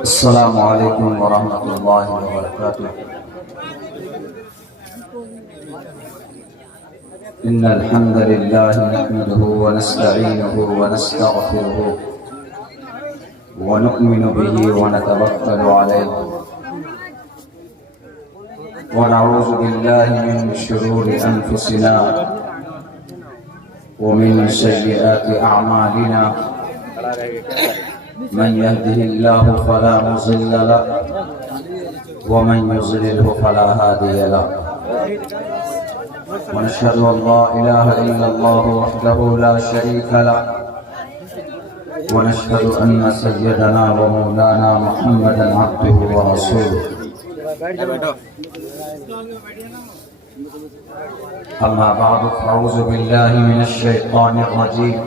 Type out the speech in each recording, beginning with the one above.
السلام علیکم ورحمۃ اللہ وبرکاتہ۔ ان الحمد للہ نحمده ونستعینه ونستغفره ونؤمن به ونتوکل علیہ ونعوذ باللہ من شرور انفسنا ومن سیئات اعمالنا من يهده الله فلا مضل له ومن يضلل فلا هادي له ونشهد ان لا اله الا الله وحده لا شريك له ونشهد ان سيدنا ومولانا محمدا عبده ورسوله اما بعد فاعوذ بالله من الشيطان الرجيم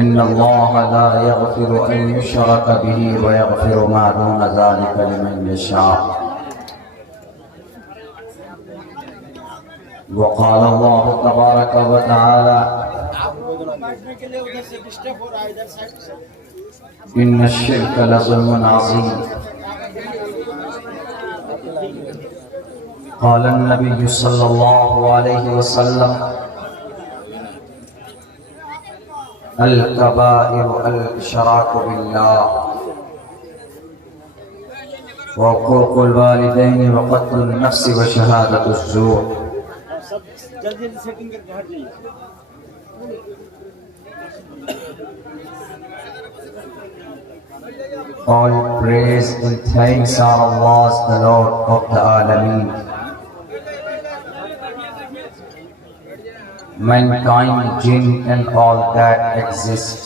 ان اللہ لا یغفر ان یشرک به ویغفر ما دون ذلك لمن یشاء وقال اللہ تبارک وتعالی ان الشرک لظلم عظیم قال النبی صلی اللہ علیہ وسلم الکبائر الاشراک باللہ وعقوق الوالدین وقتل النفس وشہادۃ الزور۔ All praise and thanks are Allah's, the Lord of the Alameen. Mankind, jinn and all that exist,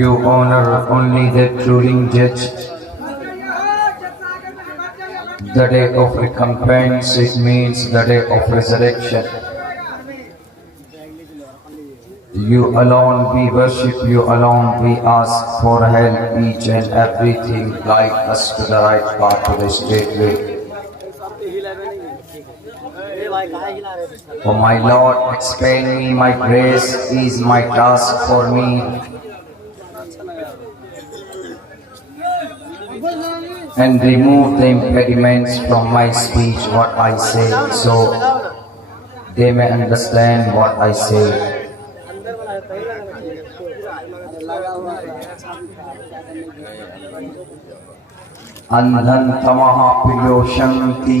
you honor only the ruling judge. The day of recompense, it means the day of resurrection. You alone we worship, you alone we ask for help, each and everything guide us to the right path, to the straight way. Oh my Lord, expand me, my grace is my task for me. And remove the impediments from my speech, what I say, so they may understand what I say. Andhan tamaha piloshanti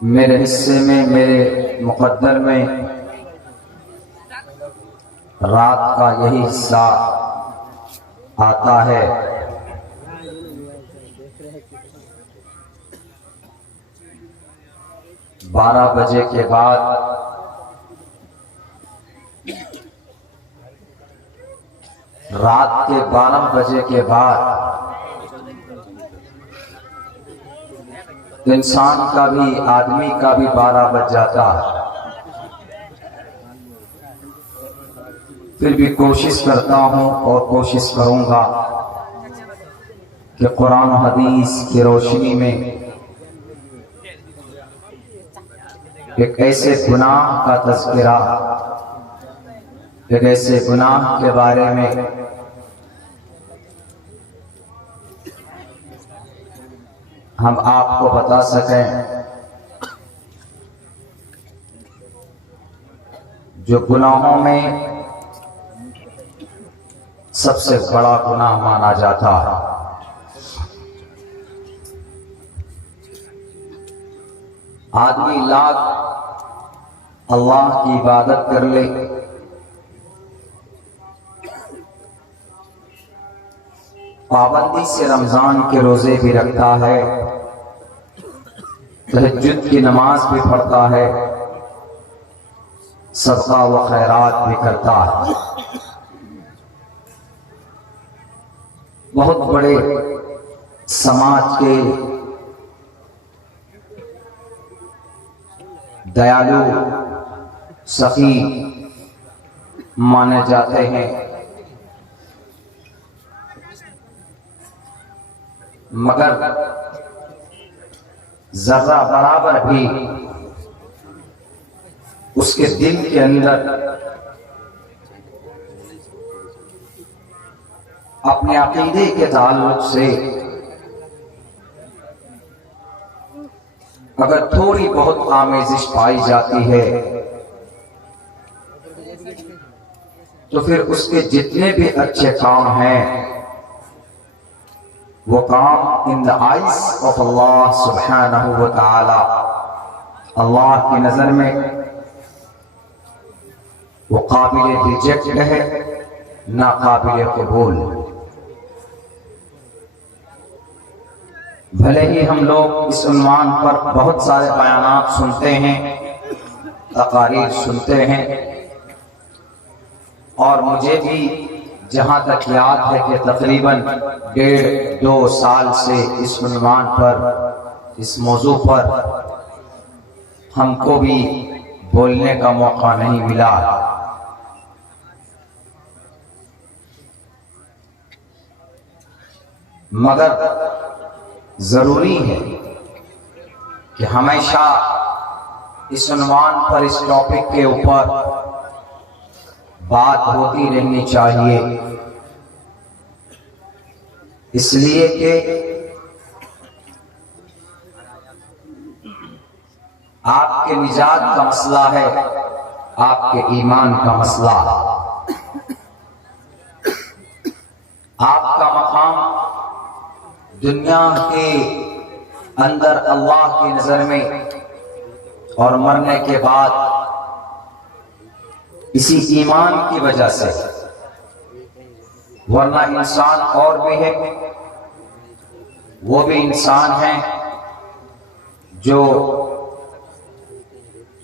میرے حصے میں، میرے مقدر میں رات کا یہی حصہ آتا ہے۔ 12 بجے کے بعد رات کے 12 بجے کے بعد انسان کا بھی، آدمی کا بھی 12 بج جاتا ہے۔ پھر بھی کوشش کرتا ہوں اور کوشش کروں گا کہ قرآن و حدیث کی روشنی میں ایک ایسے گناہ کا تذکرہ، ایک ایسے گناہ کے بارے میں ہم آپ کو بتا سکیں جو گناہوں میں سب سے بڑا گناہ مانا جاتا ہے۔ آدمی لاکھ اللہ کی عبادت کر لے، پابندی سے رمضان کے روزے بھی رکھتا ہے، تہجد کی نماز بھی پڑھتا ہے، صدقہ و خیرات بھی کرتا ہے، بہت بڑے سماج کے دیالو سخی مانے جاتے ہیں، مگر ذرہ برابر بھی اس کے دل کے اندر اپنے عقیدے کے تعلق سے اگر تھوڑی بہت آمیزش پائی جاتی ہے تو پھر اس کے جتنے بھی اچھے کام ہیں وہ کام in the eyes of اللہ سبحانہ و تعالی، اللہ کی نظر میں وہ قابل ریجیکٹ ہے، ناقابل قبول۔ بھلے ہی ہم لوگ اس عنوان پر بہت سارے بیانات سنتے ہیں، تقاریر سنتے ہیں، اور مجھے بھی جہاں تک یاد ہے کہ تقریباً 1.5-2 سال سے اس عنوان پر، اس موضوع پر ہم کو بھی بولنے کا موقع نہیں ملا۔ مگر ضروری ہے کہ ہمیشہ اس عنوان پر، اس ٹاپک کے اوپر بات ہوتی رہنی چاہیے، اس لیے کہ آپ کے نجات کا مسئلہ ہے، آپ کے ایمان کا مسئلہ، آپ کا مقام دنیا کے اندر اللہ کی نظر میں اور مرنے کے بعد اسی ایمان کی وجہ سے، ورنہ انسان اور بھی ہے، وہ بھی انسان ہیں جو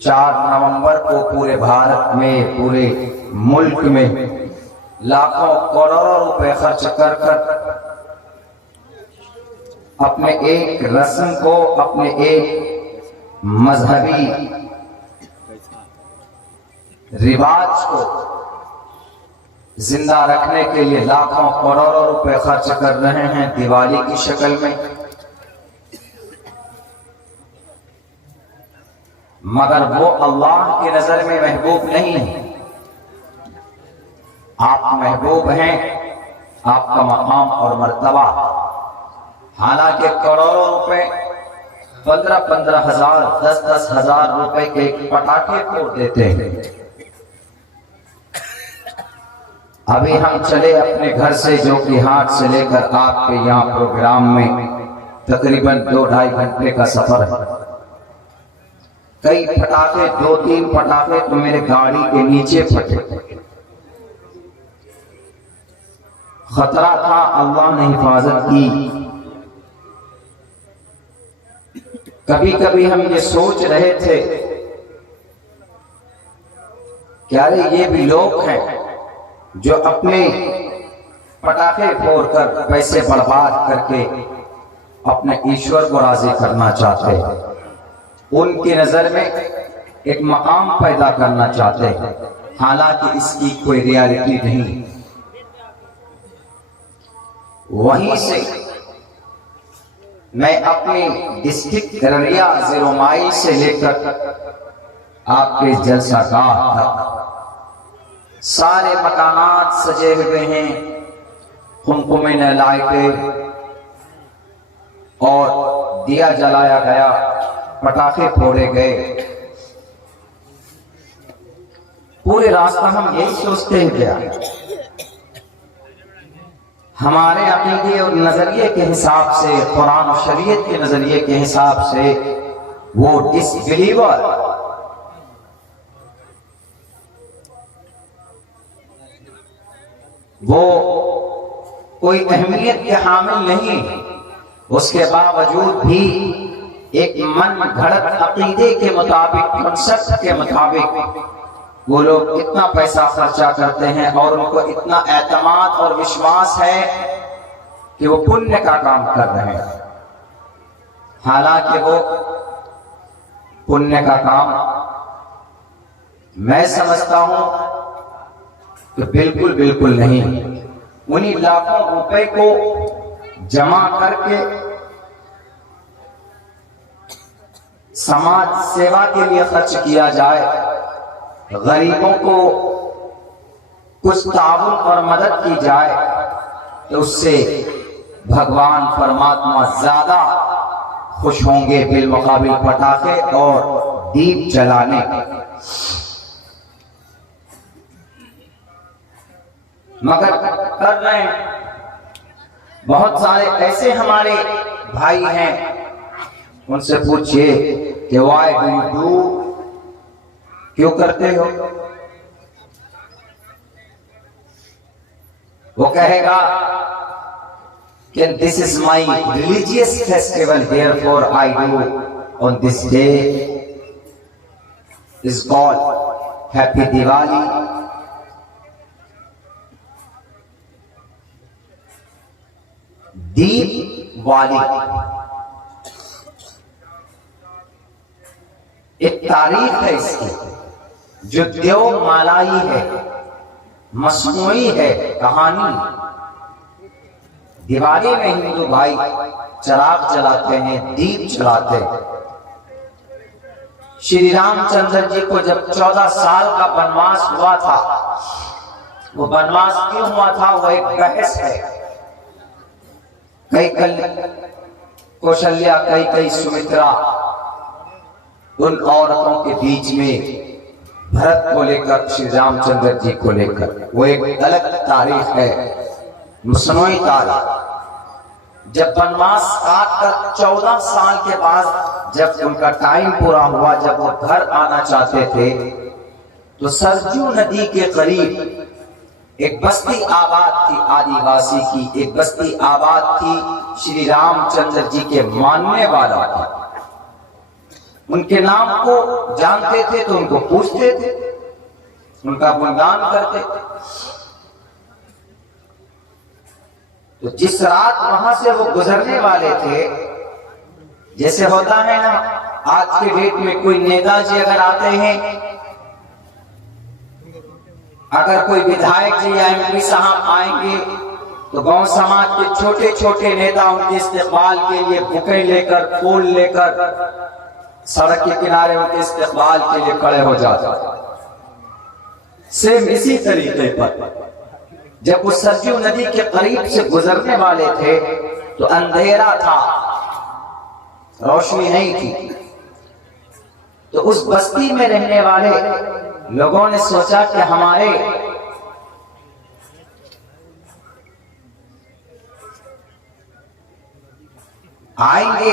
4 نومبر کو پورے بھارت میں، پورے ملک میں لاکھوں کروڑوں روپے خرچ کر اپنے ایک رسم کو، اپنے ایک مذہبی رواج کو زندہ رکھنے کے لیے لاکھوں کروڑوں روپے خرچ کر رہے ہیں دیوالی کی شکل میں، مگر وہ اللہ کی نظر میں محبوب نہیں ہے۔ آپ محبوب ہیں، آپ کا مقام اور مرتبہ، حالانکہ کروڑوں روپے، 15 ہزار، 10 ہزار روپے کے ایک پٹاخے پھوڑ دیتے ہیں۔ ابھی ہم چلے اپنے گھر سے، جو کہ ہاٹ سے لے کر آپ کے یہاں پروگرام میں تقریباً 2-2.5 گھنٹے کا سفر ہے، کئی پٹاخے، 2-3 پٹاخے تو میرے گاڑی کے نیچے پھٹے. خطرہ تھا، اللہ نے حفاظت کی. کبھی کبھی ہم یہ سوچ رہے تھے کہ ارے یہ بھی لوگ ہیں جو اپنے پٹاخے پھوڑ کر پیسے برباد کر کے اپنے ایشور کو راضی کرنا چاہتے ہیں، ان کی نظر میں ایک مقام پیدا کرنا چاہتے ہیں، حالانکہ اس کی کوئی ریالٹی نہیں. وہیں سے میں اپنی ڈسٹرکٹ ارریہ 0 مائل سے لے کر آپ کے جلسہ گاہ تک سارے مکانات سجے ہوئے ہیں، قمقمے نے لائٹیں اور دیا جلایا گیا، پٹاخے پھوڑے گئے. پورے راستہ ہم یہی سوچتے ہیں کیا ہمارے عقیدے اور نظریے کے حساب سے، قرآن و شریعت کے نظریے کے حساب سے وہ ڈس بلیور، وہ کوئی اہمیت کے حامل نہیں، اس کے باوجود بھی ایک من گھڑت عقیدے کے مطابق، کنسپٹ کے مطابق وہ لوگ اتنا پیسہ خرچہ کرتے ہیں اور ان کو اتنا اعتماد اور وشواس ہے کہ وہ پنیہ کا کام کر رہے ہیں، حالانکہ وہ پنیہ کا کام میں سمجھتا ہوں کہ بالکل نہیں. انہی لاکھوں روپے کو جمع کر کے سماج سیوا کے لیے خرچ کیا جائے، غریبوں کو کچھ تعاون اور مدد کی جائے، تو اس سے بھگوان پرماتما زیادہ خوش ہوں گے بالمقابل پٹاخے اور دیپ جلانے کے. مگر کر رہے ہیں. بہت سارے ایسے ہمارے بھائی ہیں، ان سے پوچھئے کہ why do you do، کیوں کرتے ہو؟ وہ کہے گا کہ this is my religious festival, therefore I do on this day is called Happy Diwali. دیپ والی ایک تاریخ ہے اس کی، جو دیو مالائی ہے، مصنوعی ہے کہانی. دیوالی میں ہندو بھائی چراغ جلاتے ہیں، دیپ جلاتے ہیں. شری رام چندر جی کو جب 14 سال کا بنواس ہوا تھا، وہ بنواس کیوں ہوا تھا وہ ایک بحث ہے. کئی کوشلیا، کئی سمترا، ان عورتوں کے بیچ میں بھرت کو لے کر، شری رام چندر جی کو لے کر، وہ ایک الگ تاریخ ہے، مصنوعی تاریخ. جب بنواس کاٹ کر 14 سال کے بعد جب ان کا ٹائم پورا ہوا، جب وہ گھر آنا چاہتے تھے، تو سرجو ندی کے قریب ایک بستی آباد تھی، آدی واسی کی ایک بستی آباد تھی، شری رام چندر جی کے ماننے والا تھا. ان کے نام کو جانتے تھے تو ان کو پوچھتے تھے، ان کا گنگان کرتے. تو جس رات وہاں سے وہ گزرنے والے تھے، جیسے ہوتا ہے نا آج کے ڈیٹ میں کوئی نیتا جی اگر آتے ہیں، اگر کوئی ودھائک جی یا ایم پی صاحب آئیں گے تو گاؤں سماج کے چھوٹے چھوٹے نیتا ان کے استقبال کے لیے بکے لے کر، پھول لے کر سڑک کے کنارے ان کے استقبال کے لیے کھڑے ہو جاتے. سیم اسی طریقے پر جب وہ سرجو ندی کے قریب سے گزرنے والے تھے تو اندھیرا تھا، روشنی نہیں تھی. تو اس بستی میں رہنے والے لوگوں نے سوچا کہ ہمارے آئیں گے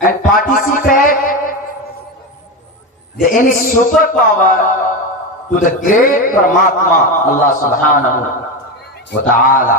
And participate the any superpower to the great Paramatma Allah Subhanahu wa Ta'ala।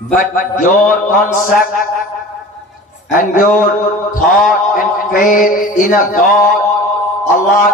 but your concept and your thought and faith in a God, Allah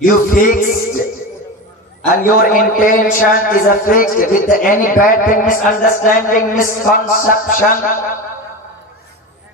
You fixed and your intention is a fixed with any bad thing, misunderstanding, misconception.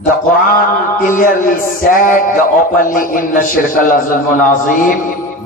the Quran clearly said the openly inna shirka la zulmun azim,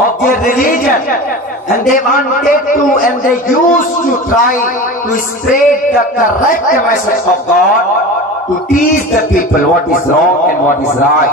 of their religion, and they wanted to, and they used to try to spread the correct message of God, to teach the people what is wrong and what is right,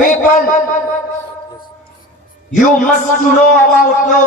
people, you must to know about your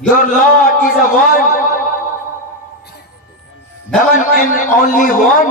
your Lord is a one, the one and only one।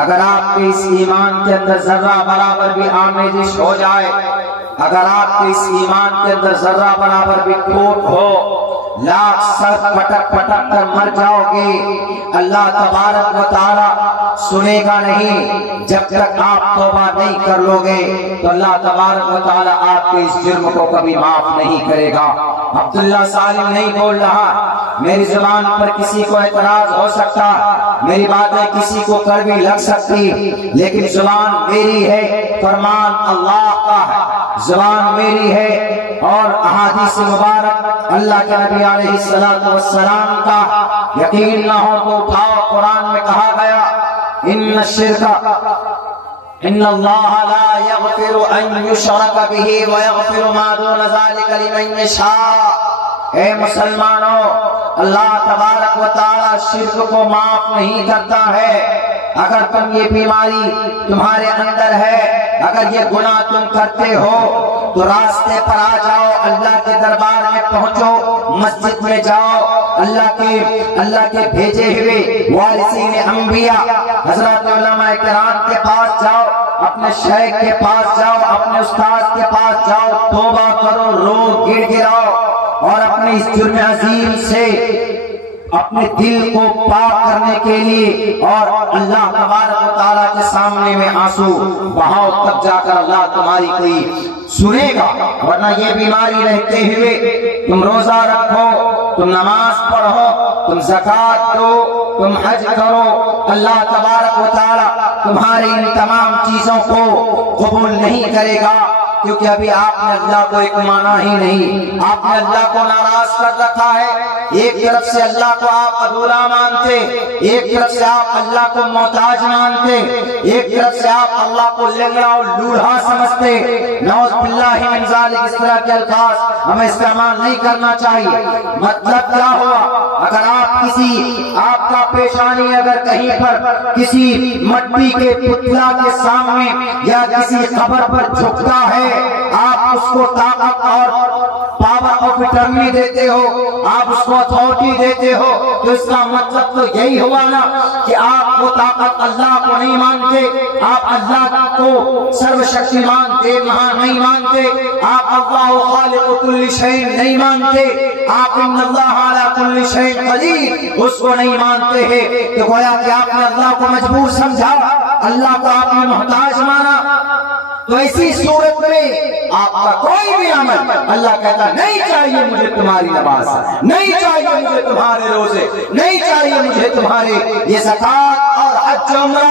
اگر آپ کے اس ایمان کے اندر ذرہ برابر بھی آمیزش ہو جائے، اگر آپ کے اس ایمان کے اندر ذرہ برابر بھی کھوٹ ہو، لاکھ سر پٹک پٹک کر مر جاؤ گے، اللہ تبارک و تعالی سنے گا نہیں۔ جب تک آپ توبہ نہیں کر لو گے تو اللہ تبارک و تعالی آپ کے اس جرم کو کبھی معاف نہیں کرے گا۔ عبداللہ سالم نہیں بول رہا، میری زبان پر کسی کو اعتراض ہو سکتا، میری باتیں کسی کو کڑوی لگ سکتی، لیکن زبان میری ہے، فرمان اللہ کا ہے، زبان میری ہے، اور احادیث مبارک اللہ کے نبی علیہ السلام کا یقین نہ ہو تو اٹھاؤ۔ قرآن میں کہا گیا ان الشرک ان اللہ لا یغفر ان یشرک به ویغفر ما دون ذلک لمن یشاء۔ اے مسلمانوں، اللہ تبارک و تعالی شرک کو معاف نہیں کرتا ہے۔ اگر تم یہ بیماری تمہارے اندر ہے، اگر یہ گناہ تم کرتے ہو تو راستے پر آ جاؤ، اللہ کے دربار میں پہنچو، مسجد میں جاؤ، اللہ کے بھیجے ہوئے وارثین انبیاء حضرات علماء کرام کے پاس جاؤ، اپنے شیخ کے پاس جاؤ، اپنے استاد کے پاس جاؤ، توبہ کرو، رو گڑ گڑاؤ، اور اپنے اس جرم عظیم سے اپنے دل کو پاک کرنے کے لیے اور اللہ تبارک و تعالیٰ کے سامنے میں آنسو بہاؤ، تب جا کر اللہ تمہاری کوئی سنے گا۔ ورنہ یہ بیماری رہتے ہوئے تم روزہ رکھو، تم نماز پڑھو، تم زکوٰۃ دو، تم حج کرو، اللہ تبارک و تعالیٰ تمہاری ان تمام چیزوں کو قبول نہیں کرے گا، کیونکہ ابھی آپ نے اللہ کو ایک مانا ہی نہیں، آپ نے اللہ کو ناراض کر رکھا ہے۔ ایک طرف سے اللہ کو آپ ادھورا مانتے، ایک طرف سے آپ اللہ کو محتاج مانتے، ایک طرف سے آپ اللہ کو لنگڑا اور لوڑھا سمجھتے۔ نعوذ باللہ من ذالک، اس طرح کے الفاظ ہمیں استعمال نہیں کرنا چاہیے۔ مطلب کیا ہوا؟ اگر آپ کا پیشانی اگر کہیں پر کسی مٹی کے پتلا کے سامنے یا کسی قبر پر جھکتا ہے، آپ اس کو طاقت اور پاور آف اٹرنی دیتے ہو، آپ اس کو اتھارٹی دیتے ہو، تو اس کا مطلب تو یہی ہوا نا کہ آپ وہ طاقت اللہ کو نہیں مانتے، آپ اللہ کو سرو شکتیمان دیو مہان نہیں مانتے، آپ اللہ خالق کل شیء نہیں مانتے، آپ ان اللہ علی کل شیء قدیر اس کو نہیں مانتے ہیں۔ تو گویا کہ آپ نے اللہ کو مجبور سمجھا، اللہ کو آپ نے محتاج مانا۔ تو ایسی صورت میں آپ کا کوئی بھی عمل اللہ کہتا نہیں چاہیے مجھے تمہاری نماز، نہیں چاہیے مجھے تمہارے روزے، نہیں چاہیے مجھے تمہارے یہ زکوٰۃ اور حج عمرہ۔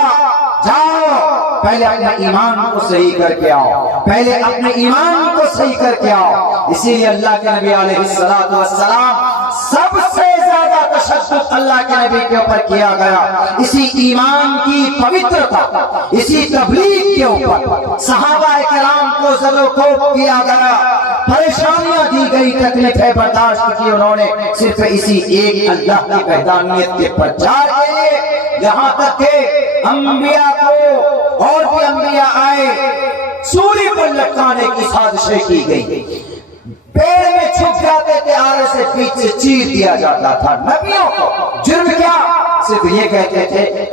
جاؤ پہلے اپنے ایمان کو صحیح کر کے آؤ، پہلے اپنے ایمان کو صحیح کر کے آؤ۔ اسی لیے اللہ کے نبی علیہ السلام سب سے زیادہ تشدد اللہ کے نبی کے اوپر کیا گیا، اسی ایمان کی پوترتا، اسی تبلیغ کے اوپر صحابہ کرام کو زد و کوب کیا گیا، پریشانیاں دی گئی، تکلیفیں برداشت کی انہوں نے صرف اسی ایک اللہ کی وحدانیت کے پرچار کے لیے، یہاں تک کہ انبیاء کو اور بھی انبیاء آئے، سولی پر لٹکانے کی سازشیں کی گئی، پیڑ میں چھپ جاتے تھے، آرے سے پیچھے چیر دیا جاتا تھا نبیوں کو۔ جرم کیا؟ صرف یہ کہتے تھے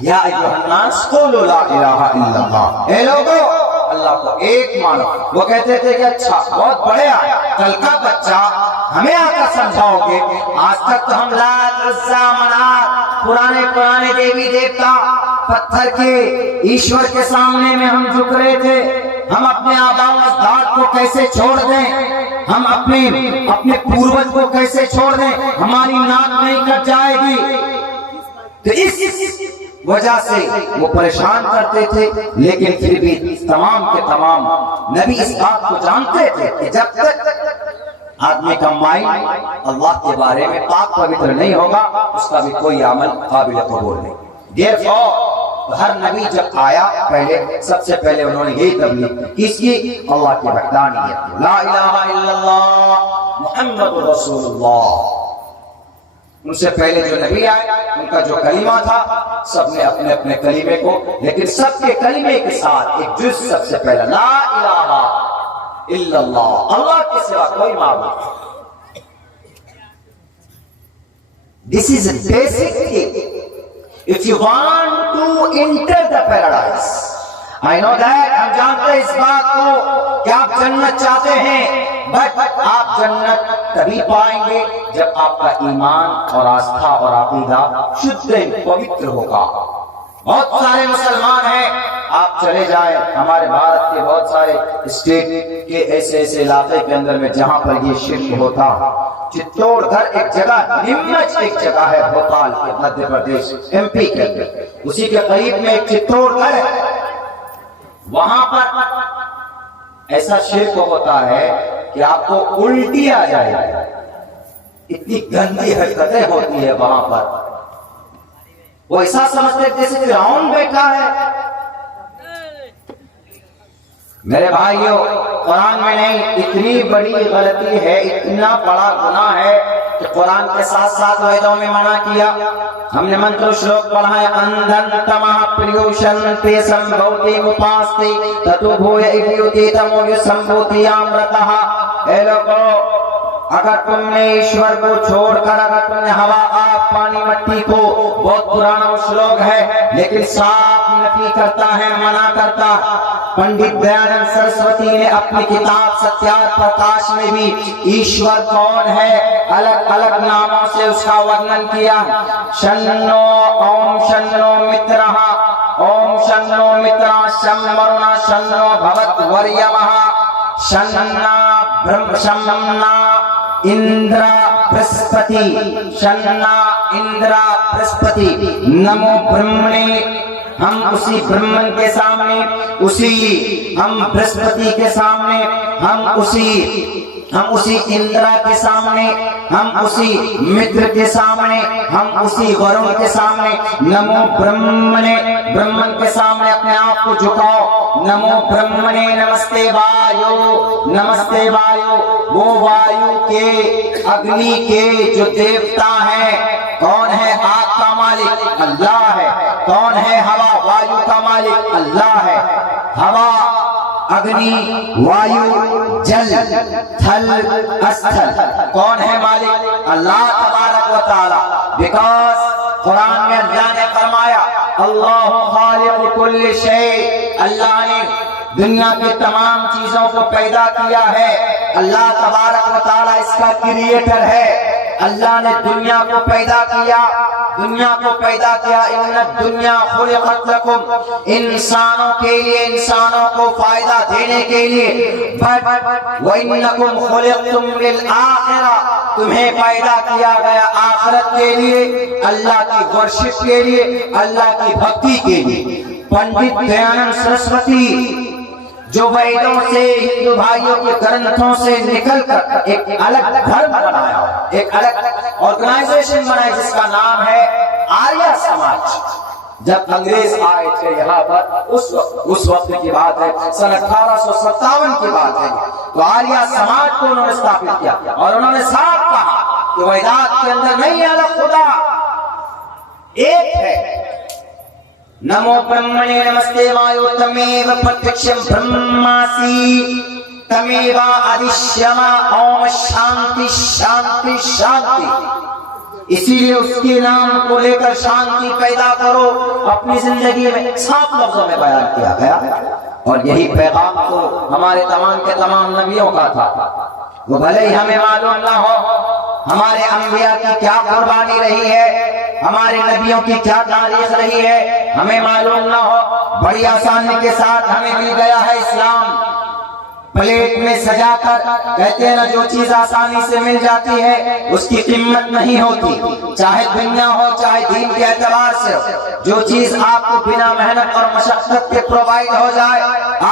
یا ایھا الناس قولوا لا الہ الا اللہ، اے لوگو اللہ کو ایک مانو۔ وہ کہتے تھے کہ اچھا بہت بڑھیا، کل کا بچہ ہمیں آ کر سمجھاؤ گے، آج تک تو ہم لات عزا منات پرانے دیوی دیوتا پتھر کے ایشور کے سامنے میں ہم جھک رہے تھے، ہم اپنے آباء و اجداد کو کیسے چھوڑ دیں، ہم اپنے پوروج کو کیسے چھوڑ دیں، ہماری ناک نہیں کٹ جائے گی۔ تو اس وجہ سے وہ پریشان کرتے تھے، لیکن پھر بھی تمام کے تمام نبی اس بات کو جانتے تھے کہ جب تک آدمی کا مائنڈ اللہ کے بارے میں پاک پوتر نہیں ہوگا، اس کا بھی کوئی عمل قابل قبول نہیں۔ دیرفور ہر نبی جب آیا پہلے سب سے پہلے انہوں نے یہی تبلیغ کس کی؟ اللہ کی وحدانیت، لا الہ الا اللہ محمد رسول اللہ۔ ان سے پہلے جو نبی آئے ان کا جو کلمہ تھا، سب نے اپنے اپنے کلمے کو، لیکن سب کے کلمے کے ساتھ ایک جز سب سے پہلا لا الہ الا اللہ، اللہ کے سوا کوئی معبود۔ This is a basic thing. if you want to enter the paradise, I know that, ہم جانتے ہیں اس بات کو کہ آپ جنت چاہتے ہیں، بٹ آپ جنت تبھی پائیں گے جب آپ کا ایمان اور آستھا اور عقیدہ شدھ پوتر ہوگا۔ بہت سارے مسلمان ہیں، آپ چلے جائیں ہمارے بھارت کے بہت سارے اسٹیٹ کے ایسے علاقے کے اندر میں جہاں پر یہ شرک ہوتا، چتور گھر ایک جگہ، نیمچ ایک جگہ ہے بھوپال کے مدھیہ پردیش ایم پی کے اندر، اسی کے قریب میں ایک چتور گھر ہے، وہاں پر ایسا شرک ہوتا ہے کہ آپ کو الٹی آ جائے، اتنی گندی حرکتیں ہوتی ہے وہاں پر، وہ ایسا سمجھتے جیسے فرعون بیٹھا ہے۔ میرے بھائیوں، قرآن میں نہیں، اتنی بڑی غلطی ہے، اتنا بڑا گناہ ہے کہ قرآن کے ساتھ ساتھ ویدوں میں منع کیا۔ ہم نے منتر شلوک پڑھا ہے، اندھن تمہ پریوشنتے سمبھوتی مپاستے تتو بھویا ایوتی تموی سمبھوتی آمرتہ۔ اے لوگوں، اگر تم نے ایشور کو چھوڑ کر، اگر تم نے ہوا، آگ، پانی، مٹی کو، بہت پرانا وہ شلوک ہے لیکن صاف نفی کرتا ہے، منع کرتا ہے۔ پنڈت دیانند سرسوتی نے اپنی کتاب ستیار پرکاش میں بھی ایشور کون ہے الگ الگ ناموں سے اس کا ورنن کیا۔ شنو اوم شنو مترہ اوم شنو مترہ شم ورونا شنو بھوت وریمہ شننا شمنا اندرا برہسپتی شننا اندرا برہسپتی نمو برہمنے۔ ہم اسی برہمن کے سامنے، ہم برہسپتی کے سامنے، ہم اسی اندرا کے سامنے، ہم اسی متر کے سامنے، ہم اسی ورن کے سامنے، نمو برہمنے، برہمن کے سامنے اپنے آپ کو جھکاؤ۔ نمو برہمنے نمستے وایو، نمستے وایو، وہ وایو کے، اگنی کے جو دیوتا ہیں۔ کون ہے آگ کا مالک؟ اللہ ہے۔ کون ہے ہوا وایو کا مالک؟ اللہ ہے۔ ہوا، اگنی، وایو، جل، تھل، استھل، کون ہے مالک؟ اللہ تبارک و تعالی۔ بیکاز قرآن میں اللہ نے فرمایا اللہ خالق کل شیء، اللہ نے دنیا کی تمام چیزوں کو پیدا کیا ہے۔ اللہ تبارک و تعالی اس کا کریٹر ہے۔ اللہ نے دنیا کو پیدا کیا، دنیا کو پیدا کیا۔ ان الدنیا خلقت لکم، انسانوں کے لیے، انسانوں کو فائدہ دینے کے لیے۔ وَإِنَّكُمْ خُلِقْتُمْ لِلْآخِرَةِ، تمہیں پیدا کیا گیا آخرت کے لیے، اللہ کی ورشپ کے لیے، اللہ کی بھکتی کے لیے۔ پنڈت دیانند سرسوتی جو ویدوں سے، ہندو بھائیوں کے گرنتھوں سے نکل کر ایک الگ دھرم بنایا، ایک الگ آرگنائزیشن بنائی جس کا نام ہے آریہ سماج۔ جب انگریز آئے تھے یہاں پر، اس وقت کی بات ہے، سن 1857 کی بات ہے، تو آریہ سماج کو انہوں نے ستھاپت کیا اور انہوں نے صاف کہا کہ ویدات کے اندر نہیں الگ خدا، ایک ہے۔ نمو برہمنے نمستے وایو تمیو پرتیکشم برہماسی تمیو ادھشیم اوم شانتی شانتی شانتی۔ اسی لیے اس کے نام کو لے کر شانتی پیدا کرو اپنی زندگی میں، صاف لفظوں میں بیان کیا گیا۔ اور یہی پیغام تو ہمارے تمام کے تمام نبیوں کا تھا۔ وہ بھلے ہی ہمیں معلوم نہ ہو ہمارے انبیاء کی کیا قربانی رہی ہے، ہمارے نبیوں کی کیا تاریخ رہی ہے، ہمیں معلوم نہ ہو، بڑی آسانی کے ساتھ ہمیں مل گیا ہے اسلام، پلیٹ میں سجا کر۔ کہتے ہیں نا، جو چیز آسانی سے مل جاتی ہے اس کی قیمت نہیں ہوتی، چاہے دنیا ہو چاہے دین کے اعتبار سے ہو۔ جو چیز آپ کو بنا محنت اور مشقت کے پرووائڈ ہو جائے،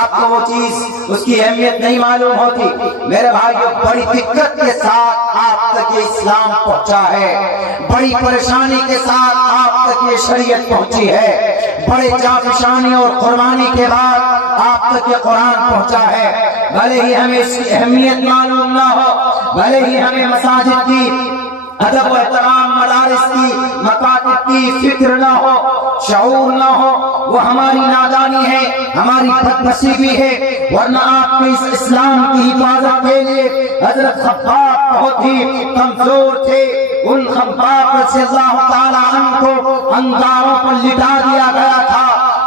آپ کو وہ چیز، اس کی اہمیت نہیں معلوم ہوتی۔ میرے بھائیو، بڑی دقت کے ساتھ آپ تک یہ اسلام پہنچا ہے، بڑی پریشانی کے ساتھ آپ تک یہ شریعت پہنچی ہے، بڑے جانفشانی اور قربانی کے بعد آپ تک یہ قرآن پہنچا ہے۔ بھلے ہی ہمیں اس کی اہمیت معلوم نہ ہو، بھلے ہی ہمیں مساجد کی، ادب و احترام، مدارس کی، مکاتب کی فکر نہ ہو، شعور نہ ہو، وہ ہماری نادانی ہے، ہماری بد نصیبی ہے۔ ورنہ آپ کے اس اسلام کی حفاظت کے لیے حضرت خباب بہت ہی کمزور تھے، ان خباب رضی اللہ تعالی عنہ کو انگاروں پر لٹا دیا گیا تھا،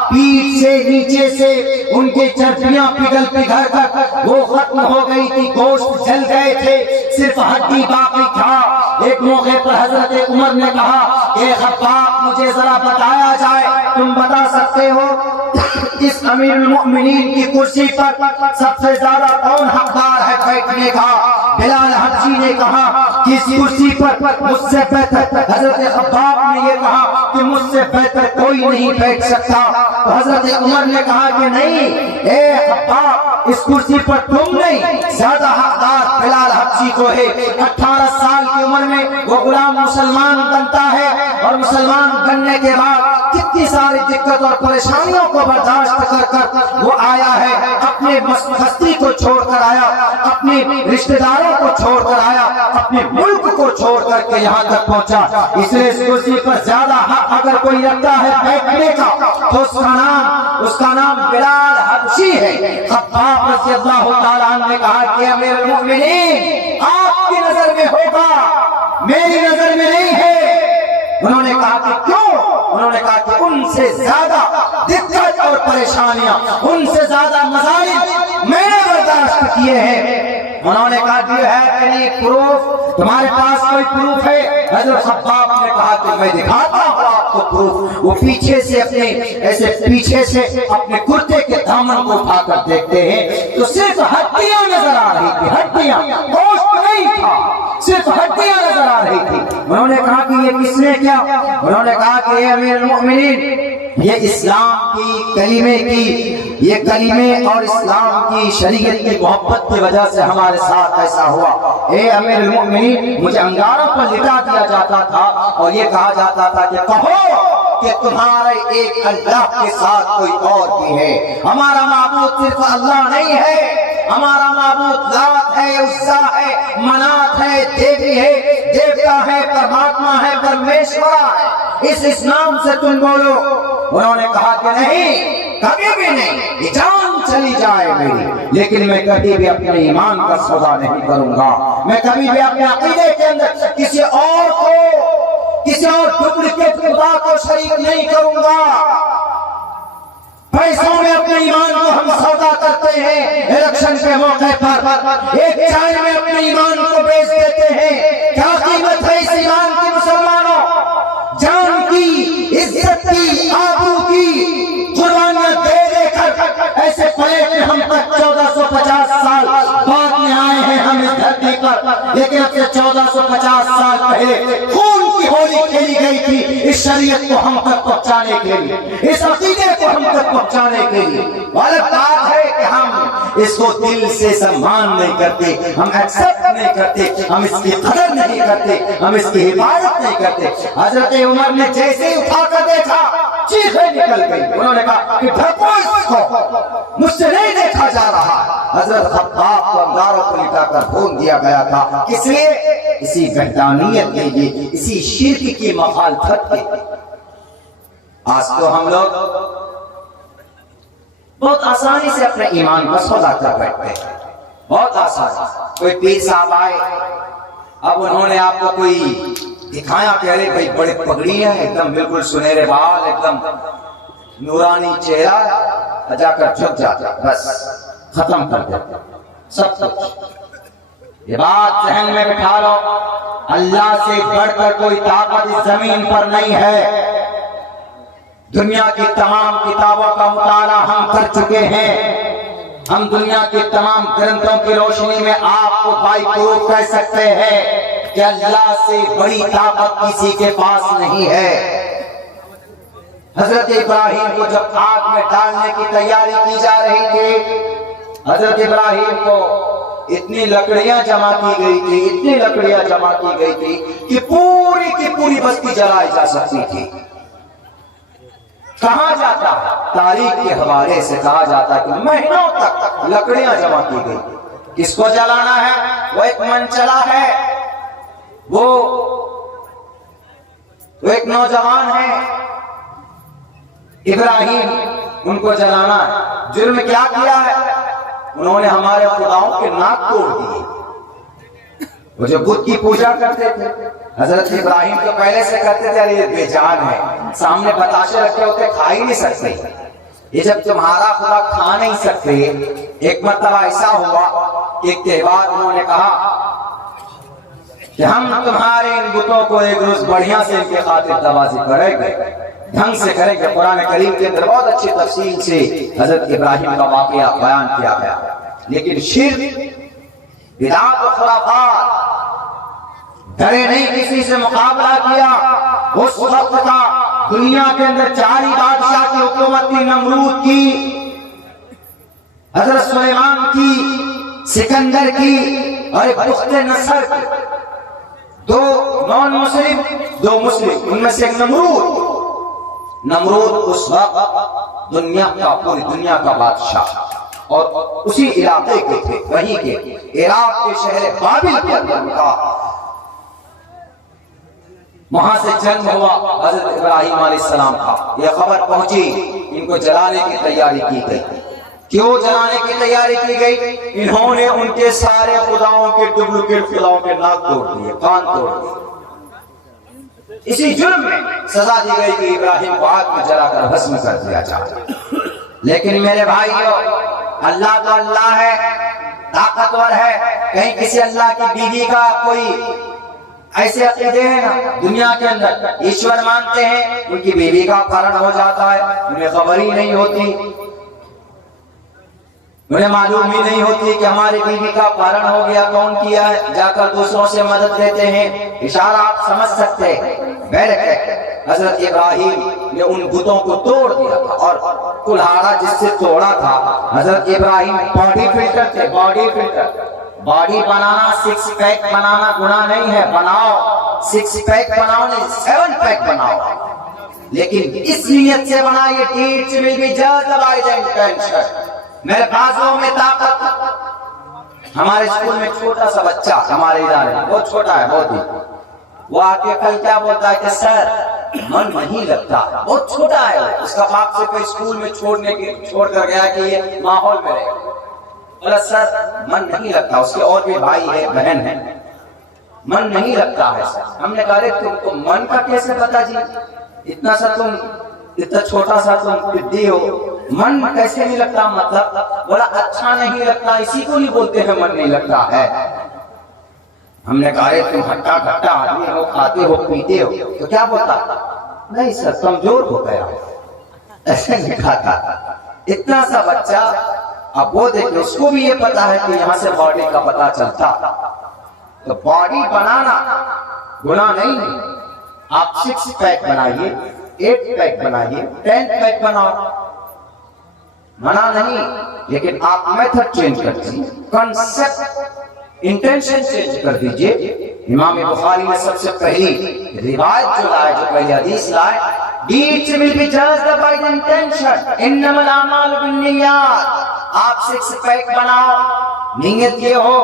پیٹھ سے نیچے سے ان کے چربیاں پگھل کر وہ ختم ہو گئی تھی، گوشت جل گئے تھے، صرف ہڈی باقی تھا۔ ایک موقع پر حضرت عمر نے کہا کہ خباب مجھے ذرا بتایا جائے، تم بتا سکتے ہو اس امیر المؤمنین کی کرسی پر سب سے زیادہ کون حقدار ہے بیٹھنے کا؟ بلال حبشی نے کہا کہ اس کرسی پر مجھ سے بہتر، حضرت خباب نے یہ کہا کہ مجھ سے بہتر کوئی نہیں بیٹھ سکتا۔ تو حضرت عمر نے کہا کہ نہیں، اے خباب اس کرسی پر تم نہیں، زیادہ حقدار بلال حبشی کو ہے۔ 18 سال کی عمر میں وہ غلام مسلمان بنتا ہے، اور مسلمان بننے کے بعد کتنی ساری دقت اور پریشانیوں کو برداشت کر کر وہ آیا ہے، اپنے بستی کو چھوڑ کر آیا، اپنے رشتہ داروں کو چھوڑ کر آیا، اپنے ملک کو چھوڑ کر کے یہاں تک پہنچا۔ اس لیے اس کرسی پر زیادہ حق اگر کوئی رکھتا ہے بیٹھنے کا تو اس کا نام بلال حبشی ہے۔ خباب رضی اللہ تعالیٰ عنہ نے کہا کہ امیر المؤمنین آپ کی نظر میں ہوگا، میری نظر میں نہیں ہے۔ انہوں نے کہا کہ کیوں؟ انہوں نے کہا کہ ان سے زیادہ دقت اور پریشانیاں، ان سے زیادہ مظالم میں نے برداشت کیے ہیں۔ انہوں نے کہا کہ ہے any پروف، تمہارے پاس کوئی پروف ہے؟ حضرت خباب نے کہا کہ میں دکھاتا ہوں آپ کو پروف۔ وہ پیچھے سے اپنے کرتے کے دامن کو اٹھا کر دیکھتے ہیں تو صرف ہڈیاں نظر آ رہی تھی، ہڈیاں، گوشت نہیں تھا، صرف ہڈیاں نظر آ رہی تھی۔ انہوں نے کہا کہ یہ کس نے کیا؟ انہوں نے کہا کہ اے امیر المؤمنین، یہ اسلام کی کلمے اور اسلام کی شریعت کی محبت کی وجہ سے ہمارے ساتھ ایسا ہوا۔ اے امیر المؤمنین، مجھے انگاروں پر لٹا دیا جاتا تھا اور یہ کہا جاتا تھا کہ کہو کہ تمہارے ایک اللہ کے ساتھ کوئی اور بھی ہے، ہمارا معبود صرف اللہ نہیں ہے، ہمارا معبود لات ہے، عزا ہے، منات ہے، دیوی ہے، دیوتا ہے، پرماتما ہے، پرمیشورا ہے، اس نام سے تم بولو۔ انہوں نے کہا کہ نہیں، کبھی بھی نہیں، یہ جان چلی جائے میری، لیکن میں کبھی بھی اپنے ایمان کا سودا نہیں کروں گا، میں کبھی بھی اپنے عقیدے کے اندر کسی اور ڈپلیکیٹ خدا کو شریک نہیں کروں گا۔ پیسوں میں اپنے ایمان کو ہم سودا کرتے ہیں، الیکشن کے موقع پر ایک چائے میں اپنے ایمان کو بیچ دیتے ہیں۔ کیا قیمت ہے اس ایمان کی مسلمانوں؟ جان کی، عزت کی، آبرو کی قربانیاں دے دے کر ایسے پڑے کہ ہم تک 1450 سال بعد میں آئے ہیں ہم اس دھرتی پر، لیکن اب سے 1450 سال پہلے خون کی ہولی کھیلی گئی تھی اس شریعت کو ہم تک پہنچانے کے لیے، اس عقیدے کو ہم تک پہنچانے کے لیے۔ غلط بات ہے کہ ہم اس کو دل سے سمان نہیں کرتے، ہم ایکسپٹ نہیں کرتے، ہم اس کی قدر نہیں کرتے، ہم اس کی حفاظت نہیں کرتے۔ حضرت عمر نے جیسے ہی اٹھا کر دیکھا چیخیں نکل گئی، انہوں نے کہا کہ ڈھکو اس کو، مجھ سے نہیں دیکھا جا رہا۔ حضرت خباب کو انگاروں کو لٹا کر بھون دیا گیا تھا، کس لیے؟ اسی وحدانیت کے لیے، اسی شرک کی مخالفت کے لیے۔ آج تو ہم لوگ بہت آسانی سے اپنے ایمان کا سودا کر بیٹھتے ہیں، بہت آسانی۔ کوئی پیر صاحب آئے، اب انہوں نے آپ کو کوئی دکھایا کہ ارے بھائی بڑے پگڑی ہیں، ایک دم بالکل سنہرے بال، ایک دم نورانی چہرہ، جا کر جھک جاتا، بس ختم کر دیتا سب کچھ۔ یہ بات ذہن میں بٹھا لو، اللہ سے بڑھ کر کوئی طاقت اس زمین پر نہیں ہے۔ دنیا کی تمام کتابوں کا مطالعہ ہم کر چکے ہیں، ہم دنیا کے تمام گرنتھوں کی روشنی میں آپ کو بائی پروف کہہ سکتے ہیں کہ اللہ سے بڑی طاقت کسی کے پاس نہیں ہے۔ حضرت ابراہیم کو جب آگ میں ڈالنے کی تیاری کی جا رہی تھی، حضرت ابراہیم کو اتنی لکڑیاں جمع کی گئی تھی، اتنی لکڑیاں جمع کی گئی تھی کہ پوری کی پوری بستی جلائی جا سکتی تھی۔ کہا جاتا ہے، تاریخ کے حوالے سے کہا جاتا ہے کہ مہینوں تک لکڑیاں جمع کی گئی۔ کس کو جلانا ہے؟ وہ ایک منچلا ہے، وہ ایک نوجوان ہے، ابراہیم، ان کو جلانا ہے۔ جرم کیا کیا ہے؟ انہوں نے ہمارے خداؤں کے ناک توڑ دیے، وہ جو بت کی پوجا کرتے تھے حضرت ابراہیم تو پہلے سے کرتے تھے، یہ بے جان ہے، سامنے بتاشے رکھے ہوتے، کھا ہی نہیں سکتے، یہ جب تمہارا خدا کھا نہیں سکتے۔ ایک مرتبہ ایسا ہوا کہ ایک تہوار انہوں نے کہا کہ ہم تمہارے ان بتوں کو ایک روز بڑھیا سے ان کے خاطر توازی کریں گے، ڈھنگ سے کریں گے۔ قرآن کریم کے اندر بہت اچھی تفصیل سے حضرت ابراہیم کا واقعہ بیان کیا گیا، لیکن شرک، بدعات و خرافات، ڈرے نہیں کسی سے مقابلہ کیا۔ اس وقت کا دنیا کے اندر 4 بادشاہ کی حکومت تھی، نمرود کی، حضرت سلیمان کی، سکندر کی اور بخت نصر کی، 2 نان مسلم 2 مسلم، ان میں سے ایک نمرود اس وقت دنیا کا، پوری دنیا کا بادشاہ، اور اسی علاقے کے تھے، وہیں کے عراق کے شہر بابل کے اندر تھا۔ وہاں سے جنگ ہوا، حضرت ابراہیم علیہ السلام کا یہ خبر پہنچی، ان کو جلانے کی تیاری کی گئی۔ کیوں جلانے کی تیاری کی گئی؟ انہوں نے ان کے سارے خداؤں کے ڈپلیکیٹ خداؤں کے ناک توڑ دیے، کان توڑ دیے۔ اسی جرم میں سزا دی گئی کہ ابراہیم کو آگ میں جلا کر بھسم کر دیا جائے۔ لیکن میرے بھائیو، اللہ تو اللہ ہے، طاقتور ہے، کہیں کسی اللہ کی بیوی کا کوئی ایسے عقیدے ہیں نا دنیا کے اندر، ایشور مانتے ہیں، ان کی بیوی کا اپہرن ہو جاتا ہے، انہیں خبر ہی نہیں ہوتی، انہیں معلوم ہی نہیں ہوتی کہ ہماری بیوی کا اپہرن ہو گیا، کون کیا ہے، جا کر دوسروں سے مدد لیتے ہیں۔ اشارہ آپ سمجھ سکتے ہیں۔ حضرت ابراہیم نے ان بتوں کو توڑ دیا تھا، اور کلہاڑا جس سے توڑا تھا، حضرت ابراہیم باڈی فلٹر تھے، باڈی فلٹر۔ باڈی بنانا 6 پیک بنانا گناہ نہیں ہے، بناؤ 6 پیک بناؤ نہیں 7 پیک بناؤ، لیکن اس نیت سے بنائیے teach will be just the right intention۔ میرے بازوں میں طاقت۔ ہمارے اسکول میں چھوٹا سا بچہ، ہمارے ادارے میں بہت چھوٹا ہے، بہت ہی، وہ آ کے کل کیا بولتا ہے کہ سر من نہیں لگتا، بہت چھوٹا ہے، اس کا باپ سے کوئی اسکول میں چھوڑ کر گیا کہ یہ ماحول میں رہے، بولا سر من نہیں لگتا، اس کے اور بھی بھائی ہے بہن ہے، من نہیں لگتا ہے سر۔ ہم نے کہا تم کو من کا کیسے پتا جی، اتنا چھوٹا سا تم بدھی ہو، من کیسے نہیں لگتا مطلب؟ بولا اچھا نہیں لگتا، اسی کو نہیں بولتے ہیں من نہیں لگتا ہے۔ ہم نے کہا تم ہٹا کھٹا آدمی ہو، کھاتے ہو پیتے ہو، تو کیا بولتا؟ نہیں سر کمزور ہو گیا، ایسے نہیں کھاتا۔ اتنا سا بچہ، اب وہ دیکھیں اس کو بھی یہ پتا ہے کہ یہاں سے باڈی کا پتا چلتا، تو باڈی بنانا گناہ نہیں ہے۔ آپ 6 پیک بنائیے، 8 پیک بنائیے، 10 پیک بناؤ، منع نہیں، لیکن آپ میتھڈ چینج کر دیجیے، کنسپٹ انٹینشن چینج کر دیجئے۔ امام بخاری نے سب سے پہلی روایت جو لائے، جو پہلی حدیث لائے، deeds will be judged by the intention، انما الاعمال بالنیات۔ آپ 6 پیک بناؤ، نیت یہ ہو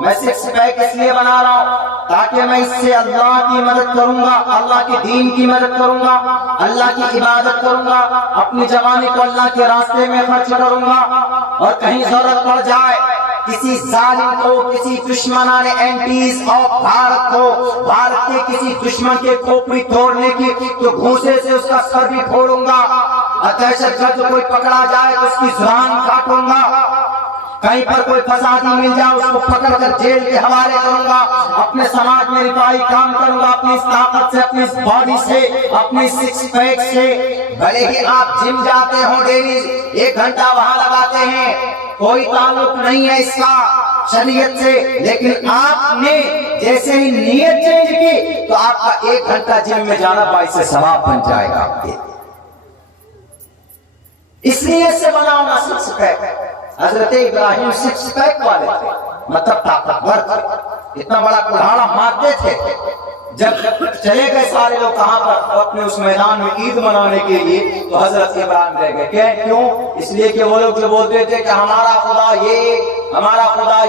میں 6 پیک اس لیے بنا رہا ہوں تاکہ میں اس سے اللہ کی مدد کروں گا، اللہ کے دین کی مدد کروں گا، اللہ کی عبادت کروں گا، اپنی جوانی کو اللہ کے راستے میں خرچ کروں گا، اور کہیں ضرورت پڑ جائے کسی ظالم کو، کسی دشمنان اینٹیز آف بھارت کو، بھارت کے کسی دشمن کے کھوپڑی توڑنے کی، تو گھوسے سے اس کا سر بھی پھوڑوں گا، اور دہشت گرد کوئی پکڑا جائے تو اس کی زبان کاٹوں گا، کہیں پر کوئی فسادی مل جائے اس کو پکڑ کر جیل کے حوالے کروں گا، اپنے سماج میں رفائی کام کروں گا، اپنی اس طاقت سے، اپنی اس باڈی سے، اپنی 6 پیک سے۔ بھلے ہی آپ جم جاتے ہوں ڈیلی، 1 گھنٹہ وہاں لگاتے ہیں، کوئی تعلق نہیں ہے اس کا شریعت سے، لیکن آپ نے جیسے ہی نیت چینج کی تو آپ کا 1 گھنٹہ جم میں جانا باعث ثواب بن جائے گا آپ کے۔ اس لیے سے بناؤ نا 6 پیک۔ حضرت ابراہیم 6 پیک والے تھے، مطلب طاقتور تھے، اتنا بڑا کلہاڑا مارتے تھے۔ جب چلے گئے سارے لوگ کہاں پر؟ اپنے اس میدان میں عید منانے کے لیے، تو حضرت ابراہیم رہ گئے۔ کیوں؟ اس لیے کہ وہ لوگ جو بولتے تھے کہ ہمارا خدا یہ، ہمارا خدا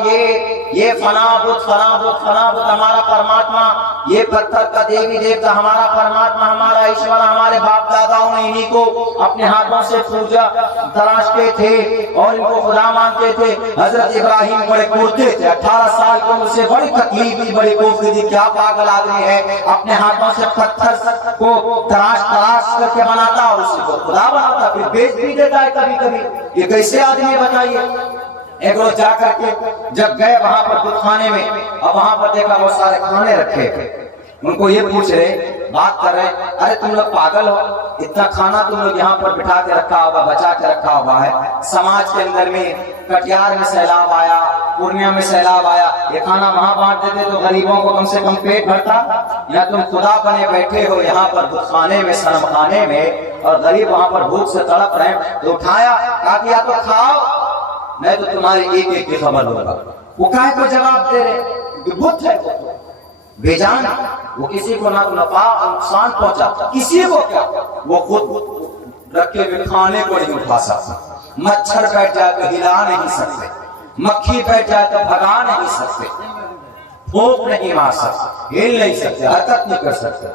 یہ فنا بت ہمارا پرماتما، یہ پتھر کا دیوی دیوتا ہمارا پرماتما، ہمارا ایشور، ہمارے باپ داداؤں نے انہی کو اپنے ہاتھوں سے پوجا تراشتے تھے اور ان کو خدا مانتے تھے۔ حضرت ابراہیم بڑے کوڑتے تھے، 18 سال کی عمر سے بڑی تکلیف دی، بڑی کوفتی دی، کیا پاگل آدمی ہے اپنے ہاتھوں سے پتھر کو تراش کر کے بناتا اور اسی کو خدا بناتا، پھر بیچ بھی دیتا ہے کبھی کبھی۔ یہ کیسے آدمی ہے بتائیے؟ ایک روز جا کر کے جب گئے وہاں پر بت خانے میں، اور وہاں پر دیکھا بہت سارے کھانے رکھے، ان کو یہ پوچھ رہے، بات کر رہے، ارے تم لوگ پاگل ہو، اتنا کھانا تم لوگ یہاں پر بٹھا کے رکھا ہوا، بچا کے رکھا ہوا ہے۔ سماج کے اندر میں کٹیہار میں سیلاب آیا، پورنیہ میں سیلاب آیا، یہ کھانا وہاں بانٹ دیتے تو غریبوں کو کم سے کم پیٹ بھرتا، یا تم خدا بنے بیٹھے ہو یہاں پر بت خانے میں، صنم خانے میں، اور غریب وہاں پر بھوک سے تڑپ رہے ہیں، تو اٹھایا، کہا کہ یا تو کھاؤ میں تو تمہاری ایک ایک کی خبر لوں گا۔ وہ کہے کو جواب دے رہے کہ بت ہے بے جان، وہ کسی کو نہ نفع نقصان پہنچاتا، کسی کو کیا، وہ خود رکھے ہوئے کھانے کو نہیں اٹھا سکتا، مچھر بیٹھ جائے تو ہلا نہیں سکتے، مکھی بیٹھ جائے تو بھگا نہیں سکتے، پھونک نہیں مار سکتے، ہل نہیں سکتے، حرکت نہیں کر سکتے۔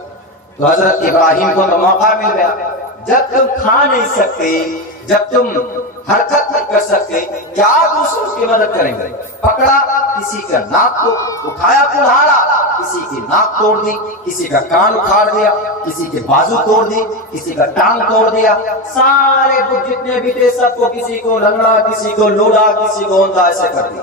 تو حضرت ابراہیم کو تو موقع مل گیا، جب تم کھا نہیں سکتے، جب تم حرکت نہیں کر سکتے، کیا دوسروں کی مدد کریں گے؟ پکڑا کسی کا ناک کو، اٹھایا کلہاڑا کسی کی ناک توڑ دی، کسی کا کان اکھاڑ دیا، کسی کے بازو توڑ دی، کسی کا ٹانگ توڑ دیا، سارے بت جتنے بھی تھے سب کو، کسی کو لنگڑا، کسی کو لوڑا، کسی کو اندھا، ایسے کر دیا۔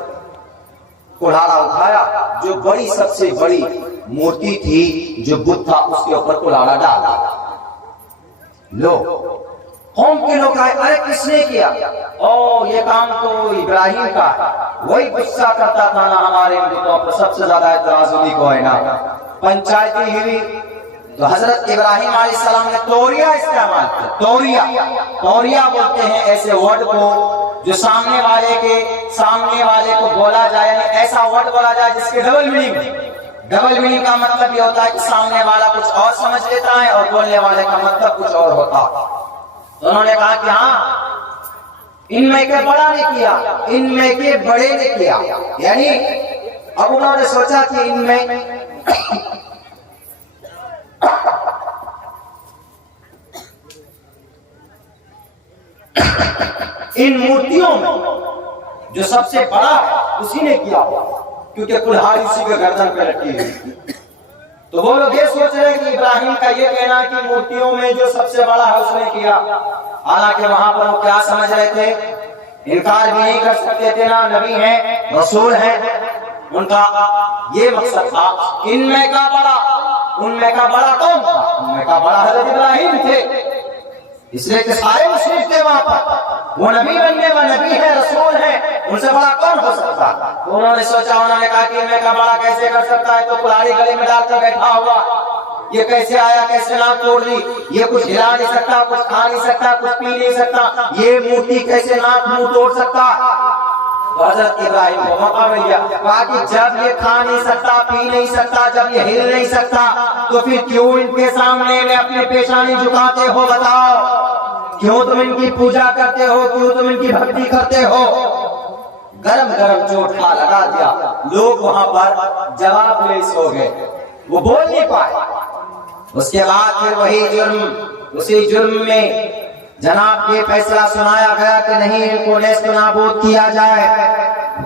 کلہاڑا اٹھایا، جو بڑی سب سے بڑی مورتی تھی جو بت تھا اس کے اوپر کلہاڑا ڈال دیا۔ لو قوم کے لوگ آئے، ارے کس نے کیا؟ او یہ کام تو ابراہیم کا ہے، وہی غصہ کرتا تھا نا ہمارے بتوں پر، سب سے زیادہ اعتراض انہی کو ہے نا۔ پنچایتی ہوئی تو حضرت ابراہیم علیہ السلام نے توریہ استعمال کیا۔ توریہ بولتے ہیں ایسے ورڈ کو جو سامنے والے کو بولا جائے، یعنی ایسا ورڈ بولا جائے جس کے ڈبل میننگ کا مطلب یہ ہوتا ہے کہ سامنے والا کچھ اور سمجھ لیتا ہے اور بولنے والے کا مطلب کچھ اور ہوتا۔ تو انہوں نے کہا کہ ہاں ان میں کے بڑا نے کیا، ان میں کے بڑے نے کیا، یعنی اب انہوں نے سوچا کہ ان میں ان مورتیوں میں جو سب سے بڑا ہے اسی نے کیا، کیونکہ کلہاڑی اسی کے گردن پہ رکھی ہے۔ تو وہ لوگ یہ سوچ رہے ہیں کہ ابراہیم کا یہ کہنا کہ مورتیوں میں جو سب سے بڑا ہے اس نے کیا، حالانکہ وہاں پر وہ کیا سمجھ رہے تھے، انکار بھی نہیں کر سکتے تھے، نا نبی ہیں رسول ہیں، ان کا یہ مقصد تھا ان میں کا بڑا کون تھا؟ ان میں کا بڑا حضرت ابراہیم تھے، اس لیے کہ سارے مشرک تھے وہاں پر، وہ نبی بننے وہ نبی ہے، رسول ہے، ان سے بڑا کون ہو سکتا؟ تو انہوں نے سوچا، انہوں نے کہا کہ ان میں کا بڑا کیسے کر سکتا ہے، تو کلہاڑی گلے میں ڈال کر بیٹھا ہوا، یہ کیسے آیا، کیسے ناک توڑ دی، یہ کچھ ہلا نہیں سکتا، کچھ کھا نہیں سکتا، کچھ پی نہیں سکتا، یہ مورتی کیسے ناک منہ توڑ سکتا؟ تو حضرت ابراہیم کو موقع مل گیا، کہا کہ جب یہ کھا نہیں سکتا، پی نہیں سکتا، جب یہ ہل نہیں سکتا، تو پھر کیوں ان کے سامنے میں اپنی پیشانی جھکاتے ہو؟ بتاؤ کیوں تم ان کی پوجا کرتے ہو، کیوں تم ان کی بھکتی کرتے ہو؟ گرم چوٹھا لگا دیا، لوگ وہاں پر جواب لیس ہو گئے، وہ بول نہیں پائے۔ اس کے بعد پھر اسی جرم میں جناب یہ فیصلہ سنایا گیا کہ نہیں، ان کو نیست و نابود کیا جائے۔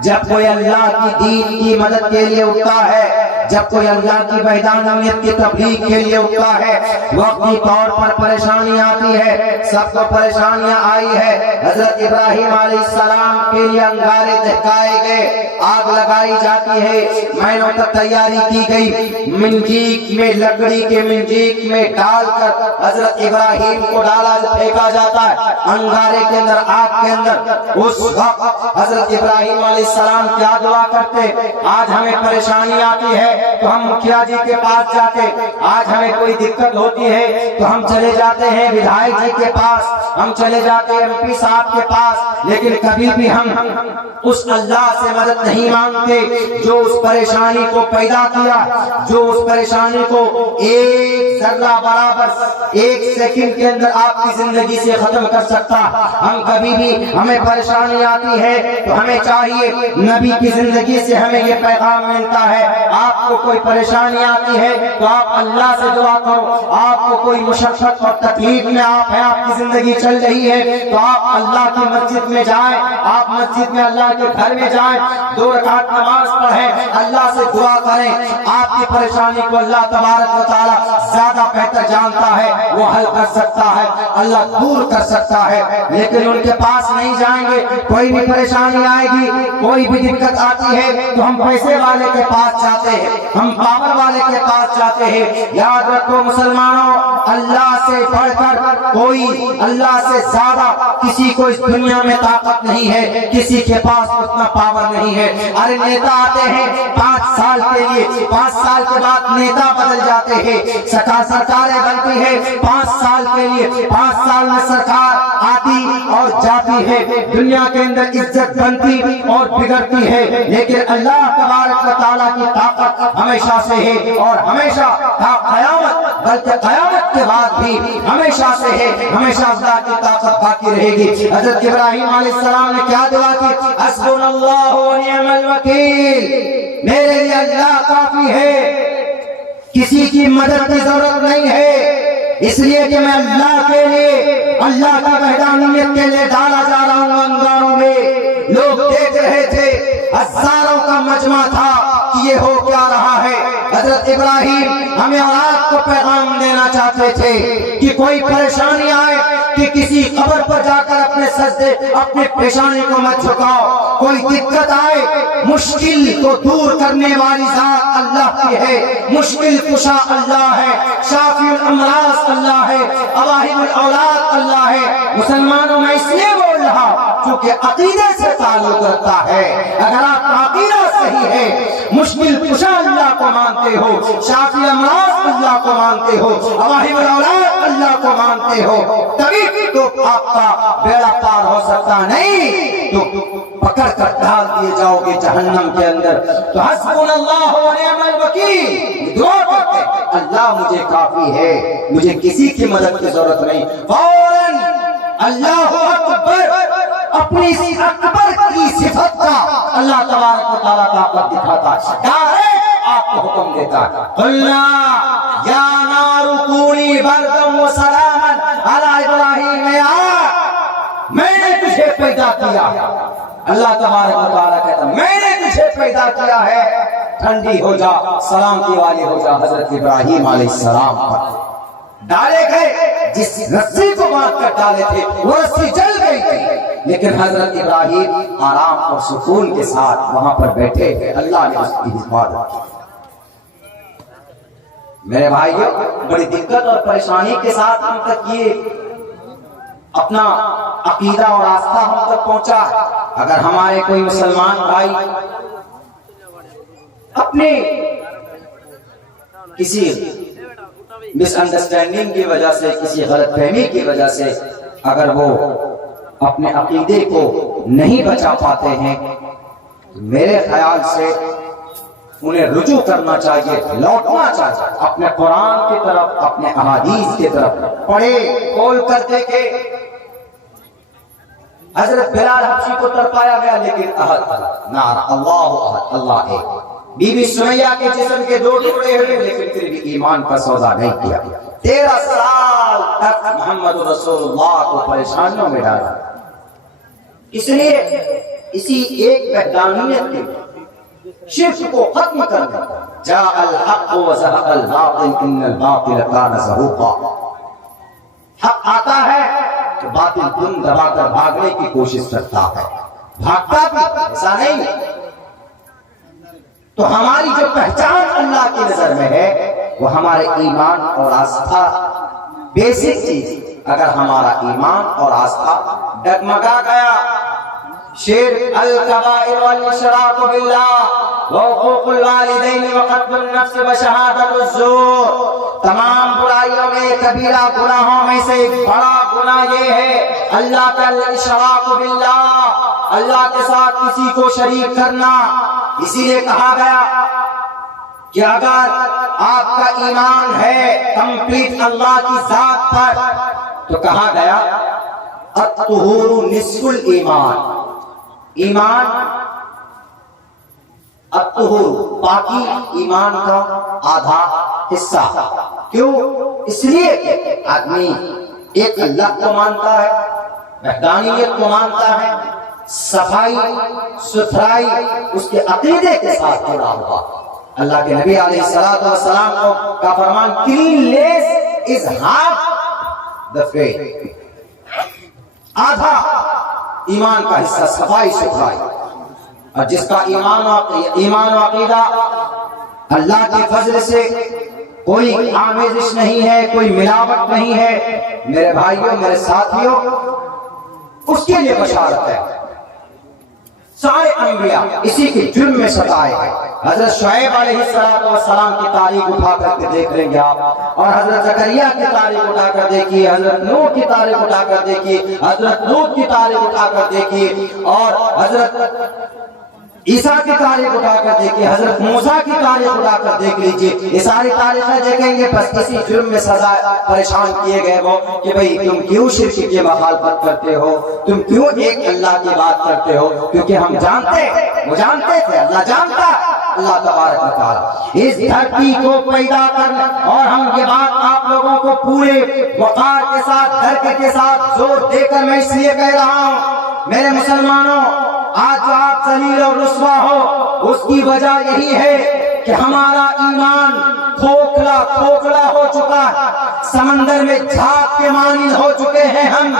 جب کوئی اللہ کی دین کی مدد کے لیے اٹھتا ہے، جب کوئی اللہ کی وحدانیت کی تبلیغ کے لیے اٹھتا ہے، وقتی طور پر پریشانی آتی ہے، سب کو پریشانیاں آئی ہے۔ حضرت ابراہیم علیہ السلام کے لیے انگارے دہکائے گئے، آگ لگائی جاتی ہے، مہینوں تک تیاری کی گئی، منجیک میں، لکڑی کے منجیک میں ڈال کر حضرت ابراہیم کو پھینکا جاتا ہے انگارے کے اندر، آگ کے اندر۔ اس وقت حضرت ابراہیم علیہ السلام کیا دعا کرتے، آج ہمیں پریشانی آتی ہے، تو ہم مکھیا جی کے پاس جاتے، آج ہمیں کوئی دقت ہوتی ہے تو ہم چلے جاتے ہیں ودھائک جی کے پاس، ہم چلے جاتے ہیں ایم پی صاحب کے پاس، لیکن کبھی بھی ہم اس اللہ سے مدد نہیں مانگتے جو اس پریشانی کو پیدا کیا، جو اس پریشانی کو ایک ذرہ برابر ایک سیکنڈ کے اندر آپ کی زندگی سے ختم کر سکتا۔ ہم کبھی بھی ہمیں پریشانی آتی ہے تو ہمیں چاہیے، نبی کی زندگی سے ہمیں یہ پیغام ملتا ہے، آپ کو کوئی پریشانی آتی ہے تو آپ اللہ سے دعا کرو، آپ کو کوئی مشقت اور تکلیف میں آپ ہیں، آپ کی زندگی چل رہی ہے تو آپ اللہ کی مسجد میں جائیں، آپ مسجد میں اللہ کے گھر میں جائیں، 2 رکعت نماز پڑھیں، اللہ سے دعا کریں، آپ کی پریشانی کو اللہ تبارک و تعالی زیادہ بہتر جانتا ہے، وہ حل کر سکتا ہے، اللہ دور کر سکتا ہے۔ لیکن ان کے پاس نہیں جائیں گے، کوئی بھی پریشانی آئے گی، کوئی بھی دقت آتی ہے تو ہم پیسے والے کے پاس جاتے ہیں، ہم پاور والے کے پاس جاتے ہیں۔ یاد رکھو مسلمانوں، اللہ سے بڑھ کر کوئی، اللہ سے زیادہ کسی کو اس دنیا میں طاقت نہیں ہے، کسی کے پاس اتنا پاور نہیں ہے۔ ارے نیتا آتے ہیں 5 سال کے لیے، 5 سال کے بعد نیتا بدل جاتے ہیں، سرکاریں بنتی ہیں 5 سال کے لیے، 5 سال میں سرکار آتی اور جاتی ہے، دنیا کے اندر عزت بنتی اور بگڑتی ہے، لیکن اللہ تبارک و تعالیٰ کی طاقت ہمیشہ سے ہے اور ہمیشہ قیامت، بلکہ قیامت کے بعد بھی ہمیشہ سے ہے، ہمیشہ اللہ کی طاقت باقی رہے گی۔ حضرت ابراہیم علیہ السلام نے کیا دعا کی؟ حسبنا اللہ و نعم الوکیل، میرے لیے اللہ کافی ہے، کسی کی مدد کی ضرورت نہیں ہے، اس لیے کہ میں اللہ کے لیے، اللہ کی وحدانیت کے لیے ڈالا جا رہا ہوں انگاروں میں۔ لوگ دیکھ رہے تھے، ہزاروں کا مجمع تھا کہ یہ ہو کیا رہا ہے۔ حضرت ابراہیم ہمیں اولاد کو پیغام دینا چاہتے تھے کہ کوئی پریشانی آئے کہ کسی قبر پر جا کر اپنے سجدے، اپنے پیشانی کو مت جھکاؤ، کوئی دقت آئے، مشکل کو دور کرنے والی ذات اللہ کی ہے، مشکل کشا اللہ ہے، شافی الامراض اللہ ہے، اواہب الاولاد اللہ ہے۔ مسلمانوں میں اس لیے بول رہا کیونکہ عقیدے سے تعلق رکھتا ہے۔ اگر آپ کا عقیدہ صحیح ہے، مشکل کشا اللہ کو مانتے ہو، شافی الامراض اللہ کو مانتے ہو، اواہب الاولاد اللہ کو مانتے ہو، تبھی تو آپ کا بیڑا پار ہو سکتا، نہیں تو پکڑ کر ڈال دیے جاؤ گے جہنم کے اندر۔ تو حسبنا اللہ و نعم الوکیل، دعا کرتے ہیں اللہ مجھے کافی ہے، مجھے کسی کی مدد کی ضرورت نہیں، فوراً اللہ اکبر، اپنی اکبر کی صفت کا اللہ تبارک و تعالیٰ طاقت دکھاتا ہے، ڈائریکٹ آپ کو حکم دیتا ہے، قلنا یا نار کونی بردم و سلاما علی ابراہیم، میں نے تجھے پیدا کیا، اللہ تبارک و تعالیٰ کہتا ہے میں نے تجھے پیدا کیا ہے، ٹھنڈی ہو جا، سلامتی والی ہو جا۔ حضرت ابراہیم علیہ السلام پر ڈالے گئے، جس رسی کو باندھ کر ڈالے تھے وہ رسی جل گئی تھی، لیکن حضرت ابراہیم آرام اور سکون کے ساتھ وہاں پر بیٹھے تھے، اللہ نے اس کی حفاظت کی۔ میرے بھائیوں، بڑی دقت اور پریشانی کے ساتھ ہم تک یہ اپنا عقیدہ اور آستھا ہم تک پہنچا۔ اگر ہمارے کوئی مسلمان بھائی اپنے کسی مس انڈرسٹینڈنگ کی وجہ سے، کسی غلط فہمی کی وجہ سے اگر وہ اپنے عقیدے کو نہیں بچا پاتے ہیں، میرے خیال سے انہیں رجوع کرنا چاہیے، لوٹنا چاہیے اپنے قرآن کی طرف، اپنے احادیث کی طرف، پڑھے کھول کر دیکھے۔ حضرت بلال حبشی کو تڑپایا گیا لیکن احد نعرہ اللہ احد، اللہ ایک۔ بی بی سمیہ کے جسم کے 2 ٹکڑے ہوئے لیکن پھر بھی ایمان کا سودا نہیں کیا۔ 13 سال تک محمد رسول اللہ کو پریشانیوں میں ڈالا، اس لیے اسی ایک وحدانیت کے شرک کو ختم کرنا، جاء الحق وزهق الباطل ان الباطل كان زهوقا، حق آتا ہے تو باطل دم دبا کر بھاگنے کی کوشش کرتا ہے، بھاگتا بھی ایسا نہیں۔ تو ہماری جو پہچان اللہ کی نظر میں ہے وہ ہمارے ایمان اور آستھا، بیسک چیز۔ اگر ہمارا ایمان اور آستھا ڈگمگا گیا، شرک الکبائر والاشراک باللہ وحقوق الوالدین وقتل النفس وشہادت الزور، تمام برائیوں میں کبیرہ گناہوں میں سے ایک بڑا گناہ یہ ہے اللہ کا الاشراک باللہ، اللہ کے ساتھ کسی کو شریک کرنا۔ اسی لیے کہا گیا کہ اگر آپ کا ایمان ہے کمپلیٹ اللہ کی ذات پر تو کہا گیا الطہور نصف الایمان، ایمان الطہور پاکی ایمان کا آدھا حصہ۔ کیوں؟ اس لیے کہ آدمی ایک اللہ کو مانتا ہے، وحدانیت کو مانتا ہے، صفائی ستھرائی اس کے عقیدے کے ساتھ جڑا ہوا۔ اللہ کے نبی علیہ السلام کا فرمان cleanliness is half the faith، آدھا ایمان کا حصہ صفائی ستھرائی۔ اور جس کا ایمان و عقیدہ اللہ کے فضل سے کوئی آمیزش نہیں ہے، کوئی ملاوٹ نہیں ہے، میرے بھائیوں میرے ساتھیوں، اس کے لیے بشارت ہے۔ سارے انبیاء اسی کے جرم میں ستائے گئے۔ حضرت شعیب علیہ السلام کی تاریخ اٹھا کر کے دیکھ لیں گے آپ، اور حضرت زکریا کی تاریخ اٹھا کر دیکھیے، حضرت نوح کی تاریخ اٹھا کر دیکھیے، حضرت لوط کی تاریخ اٹھا کر دیکھیے، اور حضرت عیسیٰ کی تاریخ اٹھا کر دیکھیے، حضرت موسیٰ کی تاریخ اٹھا کر دیکھ لیجئے۔ یہ ساری تاریخیں دیکھیں گے، بس اسی جرم میں سزا پریشان کیے گئے وہ کہ بھئی تم کیوں شرک کی مخالفت کرتے ہو، تم کیوں ایک اللہ کی بات کرتے ہو؟ کیونکہ ہم جانتے، وہ جانتے تھے، اللہ جانتا اللہ تبارک و تعالی اس دھرتی کو پیدا کرنا۔ اور ہم یہ بات آپ لوگوں کو پورے وقار کے ساتھ، درک کے ساتھ زور دے کر میں اس لیے کہہ رہا ہوں، میرے مسلمانوں، آج جو آپ ذلیل اور رسوا ہو اس کی وجہ یہی ہے کہ ہمارا ایمان کھوکھلا ہو چکا ہے، سمندر میں جھاگ کے مانند ہو چکے ہیں ہم۔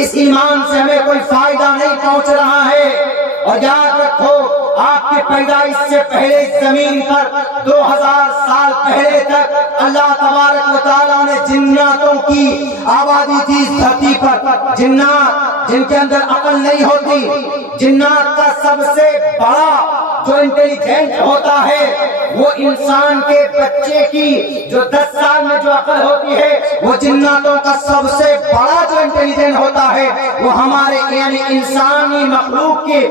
اس ایمان سے ہمیں کوئی فائدہ نہیں پہنچ رہا ہے۔ اور یاد رکھو، آپ کی پیدائش سے پہلے اس زمین پر 2000 سال پہلے تک اللہ تبارک و تعالیٰ نے جناتوں کی آبادی تھی اس دھرتی پر۔ جنات جن کے اندر عقل نہیں ہوتی، جنات کا سب سے بڑا جو انٹیلیجنٹ ہوتا ہے وہ انسان کے بچے کی جو 10 سال میں جو عقل ہوتی ہے، وہ جناتوں کا سب سے بڑا جو انٹیلیجنٹ ہوتا ہے وہ ہمارے یعنی انسانی مخلوق کی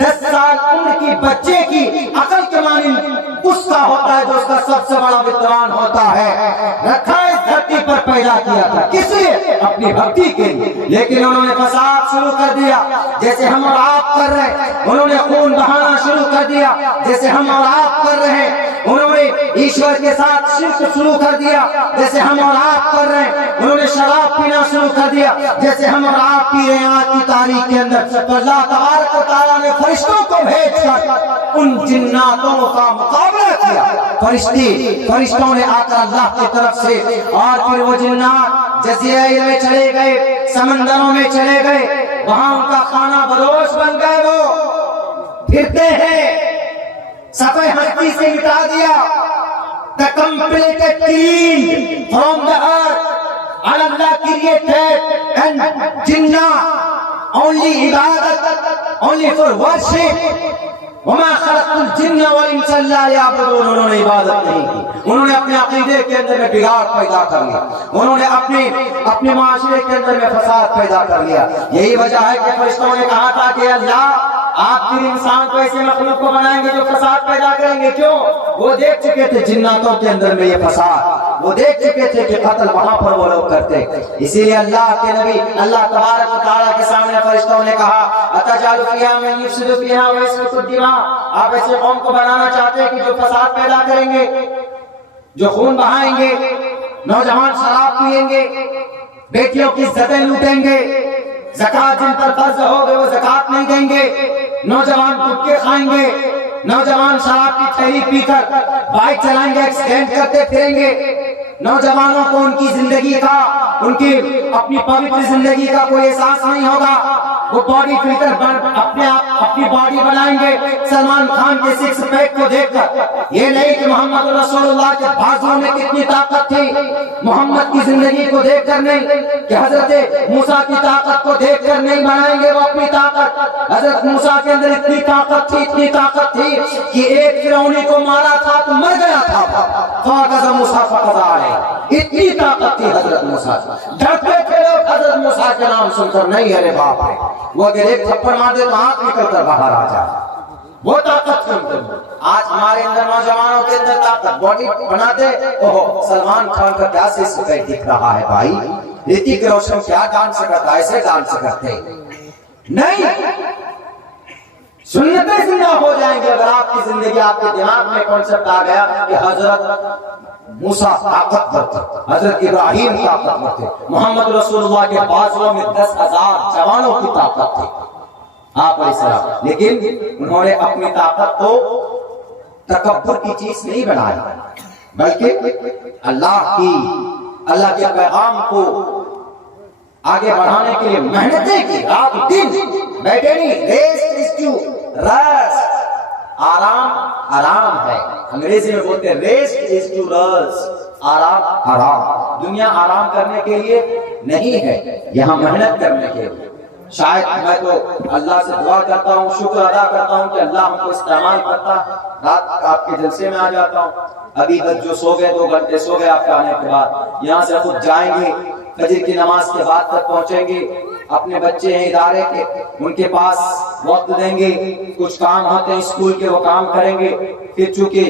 10 سال عمر کی بچے کی عقل کے مانند اس کا ہوتا ہے جو اس کا سب سے بڑا ویدوان ہوتا ہے۔ رکھا اس دھرتی پر پیدا کیا تھا کس لیے؟ اپنی بھکتی کے لیے، لیکن انہوں نے فساد شروع کر دیا جیسے ہم اور آپ کر رہے ہیں۔ انہوں نے خون بہانا شروع کر دیا جیسے ہم اور آپ کر رہے ہیں۔ انہوں نے ایشور کے ساتھ شرک شروع کر دیا جیسے ہم اور آپ کر رہے ہیں۔ انہوں نے شراب پینا شروع کر دیا جیسے ہم اور آپ پی رہے ہیں آج کی تاریخ کے اندر۔ تو اللہ تبارک و تعالیٰ نے فرشتوں کو بھیج کر ان جناتوں کا مقابلہ کیا۔ فرشتوں نے آ کر اللہ کی طرف سے، اور پھر وہ جنات جزیرے میں چلے گئے، سمندروں میں چلے گئے، وہاں ان کا خانہ بدوش بن گئے، وہ پھرتے ہیں، صفحہ ہستی سے مٹا دیا۔ The completed clean from the earth. And Allah created and jinnah only ibadat, only for worship. وَمَا خَلَقْتُ الْجِنَّ وَالْإِنسَ إِلَّا لِيَعْبُدُونَ۔ انہوں نے عبادت نہیں کی، انہوں نے اپنے عقیدے کے اندر میں بگاڑ پیدا کر لیا، انہوں نے اپنے معاشرے کے اندر میں فساد پیدا کر لیا۔ یہی وجہ ہے کہ فرشتوں نے کہا تھا کہ اللہ آپ پھر انسان کو ایسے مخلوق کو بنائیں گے جو فساد پیدا کریں گے۔ کیوں؟ وہ دیکھ چکے تھے جناتوں کے اندر میں یہ فساد، وہ دیکھ چکے تھے کہ قتل وہاں پر وہ لوگ کرتے۔ اسی لیے اللہ کے نبی اللہ تبارک و تعالیٰ کے سامنے فرشتوں نے کہا أَتَجْعَلُ فِيهَا مَن يُفْسِدُ فِيهَا وَيَسْفِكُ الدِّمَاءَ۔ آپ ایسے قوم کو بنانا چاہتے ہیں کہ جو فساد پیدا کریں گے، جو خون بہائیں گے، نوجوان شراب پیئیں گے، بیٹیوں کی عزتیں لوٹیں گے، زکوٰۃ جن پر فرض ہوگی وہ زکوٰۃ نہیں دیں گے، نوجوان گٹکے کھائیں گے، نوجوان شراب کی تھیلی پی کر بائک چلائیں گے، ایکسیڈنٹ کرتے پھریں گے، نوجوانوں کو ان کی زندگی کا ان کی اپنی پوتر زندگی کا کوئی احساس نہیں ہوگا. وہ باڈی فلٹر اپنے آپ اپنی باڈی بنائیں گے سلمان خان کے سکس پیک کو دیکھ کر. یہ نہیں کہ محمد رسول اللہ کے بازو میں کتنی طاقت تھی, محمد کی زندگی کو دیکھ کر نہیں, کہ حضرت موسیٰ کی طاقت کو دیکھ کر نہیں بنائیں گے وہ اپنی طاقت. حضرت موسیٰ کے اندر اتنی طاقت تھی کہ ایک فرعونی کو مارا تھا تو مر گیا تھا. فَأَخَذَ مُوسَىٰ فَقَضَىٰ عَلَيْهِ, اتنی طاقت تھی حضرت موسیٰ. ڈرتے تھے لوگ حضرت موسیٰ کے نام سن کر, نہیں ارے باپ ہے, وہ اگر ایک تھپڑ مار دے تو آنکھ نکل کر باہر آ جائے, وہ طاقت تھی ان کے اندر. آج ہمارے اندر نوجوانوں کے اندر طاقت, باڈی بناتے, اوہ سلمان خان کا کیا سکس پیک دکھ رہا ہے بھائی, رتک روشن کیا ڈانس کرتا, ایسے ڈانس کرتے نہیں. سنتیں زندہ ہو جائیں گے اگر آپ کی زندگی, آپ کے دماغ میں کانسیپٹ آ گیا کہ حضرت موسیٰ طاقتور تھے, حضرت ابراہیم طاقتور تھے, محمد رسول اللہ کے بازوؤں میں 10,000 جوانوں کی طاقت تھی آپ ایسا. لیکن انہوں نے اپنی طاقت کو تکبر کی چیز نہیں بنائی, بلکہ اللہ کے پیغام کو آگے بڑھانے کے لیے محنتیں کی, رات دن بیٹھے نہیں. ریسٹ از ٹو ریسٹ, آرام ہے, انگریزی میں بولتے ہیں ریسٹ از ٹو ریسٹ, آرام. دنیا آرام کرنے کے لیے نہیں ہے, یہاں محنت کرنے کے لیے. شاید میں تو اللہ سے دعا کرتا ہوں, شکر ادا کرتا ہوں کہ اللہ ہم کو استعمال کرتا. رات آپ کے جلسے میں آ جاتا ہوں, ابھی تک جو سو گئے 2 گھنٹے سو گئے آپ کے آنے کے بعد, یہاں سے خود جائیں گے, فجر کی نماز کے بعد تک پہنچیں گے. اپنے بچے ہیں ادارے کے, ان کے پاس وقت دیں گے, کچھ کام ہوتے ہیں اسکول کے وہ کام کریں گے. پھر چونکہ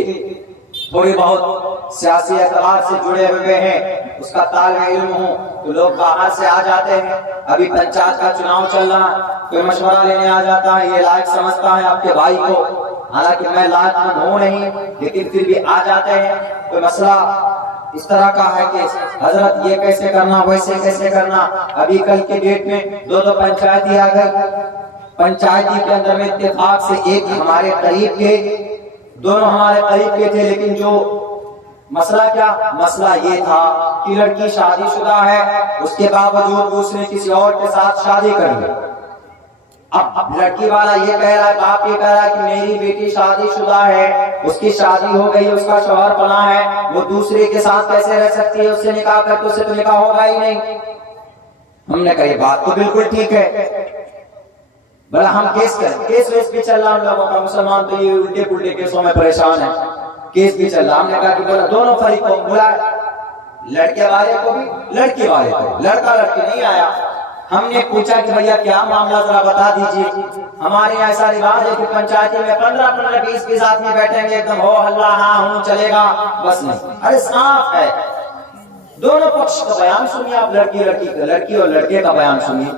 تھوڑی بہت سیاسی اعتبار سے جڑے ہوئے ہیں, اس کا طالب علم ہوں, تو لوگ باہر سے آ جاتے ہیں. ابھی پنچایت کا چناؤ چل رہا ہے, کوئی مشورہ لینے آ جاتا ہے, یہ لائق سمجھتا ہے آپ کے بھائی کو, حالانکہ میں لائق ہوں نہیں, لیکن پھر بھی آ جاتے ہیں. کوئی مسئلہ اس طرح کا ہے کہ حضرت یہ کیسے کرنا, ویسے کیسے کرنا. ابھی کل کے ڈیٹ میں 2 پنچایتی آ گئی. پنچایتی کے اندر میں اتفاق سے ایک ہمارے قریب کے, دونوں ہمارے قریب کے تھے, لیکن جو مسئلہ کیا, مسئلہ یہ تھا کہ لڑکی شادی شدہ ہے, اس کے باوجود اس نے کسی اور کے ساتھ شادی کر لی. اب لڑکی والا یہ کہہ رہا ہے, باپ یہ کہہ رہا ہے کہ میری بیٹی شادی شدہ ہے, اس کی شادی ہو گئی, اس کا شوہر بنا ہے, وہ دوسرے کے ساتھ کیسے رہ سکتی ہے, اس سے نکاح کر کے, اس سے تو نکاح ہوگا ہی نہیں. ہم نے کہا یہ بات تو بالکل ٹھیک ہے, بھلا ہم کیس کریں, کیس ویس بھی چل رہا ہم لوگوں کا, مسلمان تو یہ الٹے پلٹے کیسوں میں پریشان ہے, کیس بھی چل رہا. ہم نے کہا کہ بولا دونوں فریقوں کو بلائے, لڑکے والے کو بھی لڑکی والے کو, لڑکا لڑکی نہیں آیا. ہم نے پوچھا کہ بھیا کیا معاملہ ذرا بتا دیجیے. ہمارے یہاں ایسا رواج ہے کہ پنچایتی میں 15-20 آدمی بیٹھیں گے, ایک دم ہو ہلہ ہاں ہوں چلے گا, بس نہیں. ارے صاف ہے, دونوں پکش کا بیان سنیے آپ, لڑکی اور لڑکے کا بیان سنیے.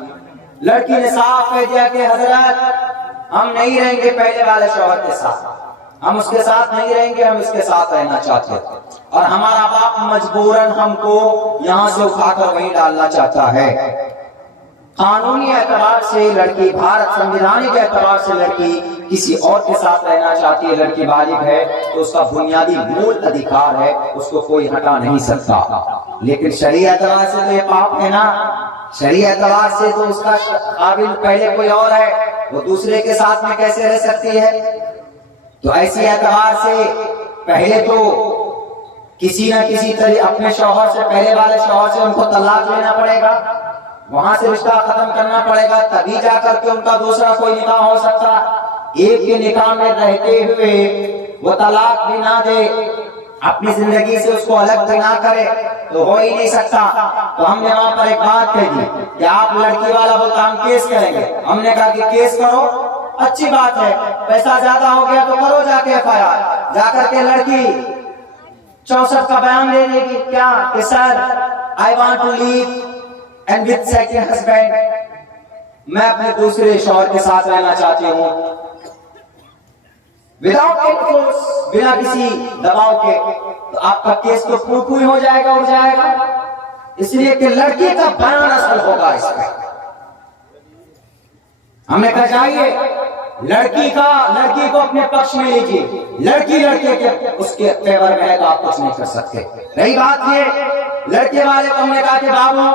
لڑکی نے صاف کہہ دیا کہ حضرت ہم نہیں رہیں گے پہلے والے شوہر کے ساتھ, ہم اس کے ساتھ نہیں رہیں گے, ہم اس کے ساتھ رہنا چاہتے ہیں, اور ہمارا باپ مجبوراً ہم کو یہاں سے اٹھا کر وہیں ڈالنا چاہتا ہے. قانونی اعتبار سے لڑکی, بھارت سنویدھان کے اعتبار سے لڑکی کسی اور کے ساتھ رہنا چاہتی ہے. لڑکی بالغ ہے تو اس کا بنیادی مول ادھیکار ہے, اس کو کوئی ہٹا نہیں سکتا. لیکن شرعی اعتبار سے تو یہ پاپ ہے نا, شرعی اعتبار سے تو اس کا قابل پہلے کوئی اور ہے, وہ دوسرے کے ساتھ میں کیسے رہ سکتی ہے. تو ایسی اعتبار سے پہلے تو کسی نہ کسی طرح اپنے شوہر سے, پہلے والے شوہر سے ان کو طلاق لینا پڑے گا, وہاں سے رشتہ ختم کرنا پڑے گا, تبھی جا کر کے ان کا دوسرا کوئی نکاح ہو سکتا. ایک کے نکاح میں رہتے ہوئے وہ طلاق بھی نہ دے, اپنی زندگی سے اس کو الگ بھی نہ کرے, تو ہو ہی نہیں سکتا. تو ہم نے وہاں پر ایک بات کہہ دی کہ آپ لڑکی والا بولتا ہم کیس کریں گے. ہم نے کہا کہ کیس کرو, اچھی بات ہے, پیسہ زیادہ ہو گیا تو کرو جا کے FIR. جا کر کے لڑکی 64 کا بیان دے دے گی کیا کہ سر I want to leave and with second husband, میں اپنے دوسرے شوہر کے ساتھ رہنا چاہتی ہوں, without any force, بنا کسی دباؤ کے. تو آپ کا کیس تو پھوئی ہو جائے گا, اڑ جائے گا, اس لیے کہ لڑکی کا بیان اصل ہوگا اس میں. ہم نے کہا چاہیے لڑکی کو اپنے پکش میں لیجیے, لڑکی لڑکے کے اس کے فیور میں ہے تو آپ کچھ نہیں کر سکتے. رہی بات یہ لڑکے والے کو ہم نے کہا کہ بابو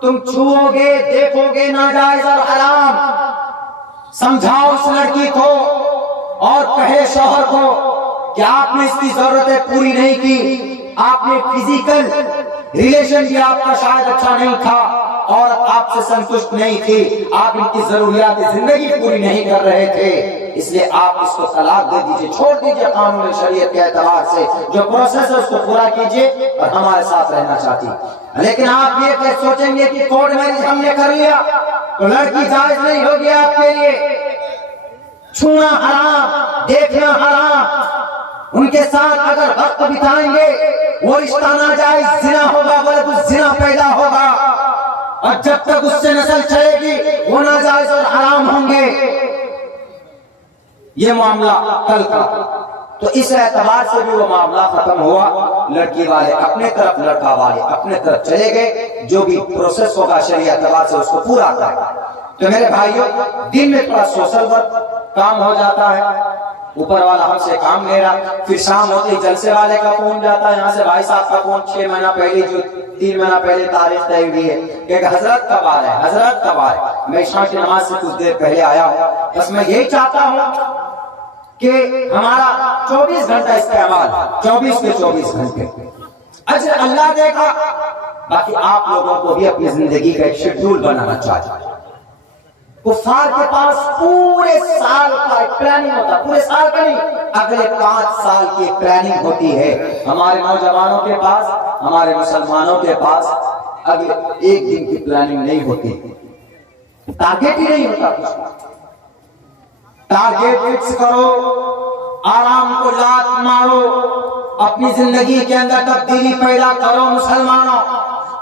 تم چھو گے دیکھو گے ناجائز اور حرام، سمجھاؤ اس لڑکی کو اور کہے شوہر کو کہ آپ نے اس کی ضرورتیں پوری نہیں کی، آپ نے فزیکل ریلیشن بھی آپ کا شاید اچھا نہیں تھا اور آپ سے سنتشٹ نہیں تھی، آپ ان کی ضروریات زندگی پوری نہیں کر رہے تھے، اس لیے آپ اس کو طلاق دے دیجئے، چھوڑ دیجئے قانون شریعت کے اعتبار سے جو پروسیس ہے اس کو پورا کیجئے اور ہمارے ساتھ رہنا چاہتی۔ لیکن آپ یہ کہ سوچیں گے کہ کورٹ میرج ہم نے کر لیا تو لڑکی جائز نہیں ہوگی آپ کے لیے، چھونا حرام، دیکھنا حرام، ان کے ساتھ اگر وقت بتائیں گے وہ رشتہ ناجائز زنا ہوگا، ولد الزنا پیدا ہوگا، اور جب تک اس سے نسل چلے گی وہ ناجائز اور حرام ہوں گے۔ یہ معاملہ کل کا، تو اس اعتبار سے بھی وہ معاملہ ختم ہوا، لڑکی والے اپنے طرف لڑکا والے اپنے طرف چلے گئے، جو بھی پروسیس ہوگا شرعی اعتبار سے اس کو پورا کرے۔ تو میرے بھائیوں دن میں تھوڑا سوشل ورک کام ہو جاتا ہے، اوپر والا ہم سے کام لے رہا، پھر شام ہوتی جلسے والے کا فون جاتا ہے، یہاں سے بھائی صاحب کا فون 6 مہینہ پہلے جو 3 مہینہ پہلے تاریخ طے ہوئی ہے کہ حضرت کب آ رہے ہیں، حضرت کب آ رہے ہیں۔ میں عشاء کی نماز سے کچھ دیر پہلے آیا ہوں، بس میں یہی چاہتا ہوں کہ ہمارا 24 گھنٹہ استعمال 24 کے 24 گھنٹے اجر اللہ دے گا، باقی آپ لوگوں کو بھی اپنی زندگی کا ایک شیڈول بنانا چاہیے۔ کفار کے پاس پورے سال کا ایک پلاننگ ہوتا ہے، پورے سال کا نہیں، اگلے 5 سال کی ایک پلاننگ ہوتی ہے۔ ہمارے نوجوانوں کے پاس، ہمارے مسلمانوں کے پاس اگلے ایک دن کی پلاننگ نہیں ہوتی، ٹارگیٹ ہی نہیں ہوتا کچھ۔ ٹارگیٹ فکس کرو، آرام کو لات مارو، اپنی زندگی کے اندر تبدیلی پیدا کرو مسلمانوں،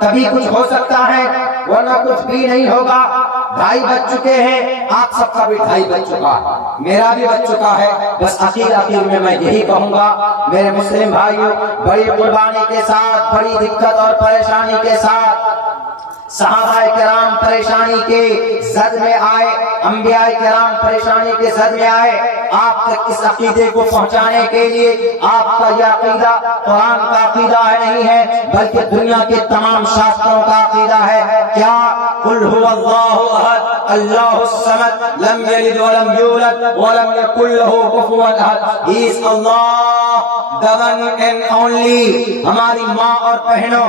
تبھی کچھ ہو سکتا ہے، ورنہ کچھ بھی نہیں ہوگا۔ 2.5 بج چکے ہیں، آپ سب کا بھی 2.5 بج چکا، میرا بھی بج چکا ہے۔ بس آخر میں میں یہی کہوں گا میرے مسلم بھائیوں، بڑی قربانی کے ساتھ، بڑی دقت اور پریشانی کے ساتھ صحابہ کرام پریشانی کے زد میں آئے، انبیاء کرام پریشانی کے زد میں آئے، آپ تک اس عقیدے کو پہنچانے کے لیے آپ کا یہ عقیدہ قرآن کا عقیدہ نہیں ہے بلکہ دنیا کے تمام شاستروں کا عقیدہ ہے۔ کیا؟ قل هو اللہ احد اللہ الصمد لم یلد ولم یولد ولم یکن له کفوا احد۔ He is Allah, the one and only۔ ہماری ماں اور بہنوں،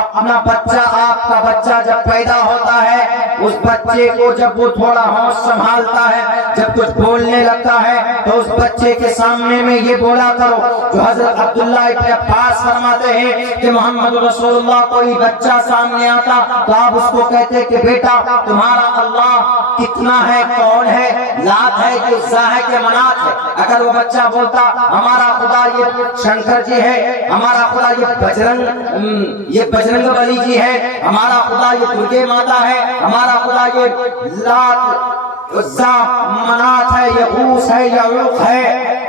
اپنا بچہ، آپ کا بچہ جب پیدا ہوتا ہے، اس بچے کو جب وہ تھوڑا ہوش سنبھالتا ہے، جب کچھ بولنے لگتا ہے تو اس بچے کے سامنے میں یہ بولا کرو جو حضرت عبداللہ ابن عباس فرماتے ہیں کہ محمد رسول اللہ کوئی بچہ سامنے آتا تو آپ اس کو کہتے کہ بیٹا تمہارا اللہ کتنا ہے، کون ہے، لات ہے کہ عزا ہے کہ منات ہے۔ اگر وہ بچہ بولتا ہمارا خدا یہ شنکر جی ہے، ہمارا خدا یہ بجرنگ بلی جی ہے، ہمارا خدا یہ درگے ماتا ہے، ہمارا خدا یہ لات عزا منات ہے، یغوث ہے، یعوق ہے،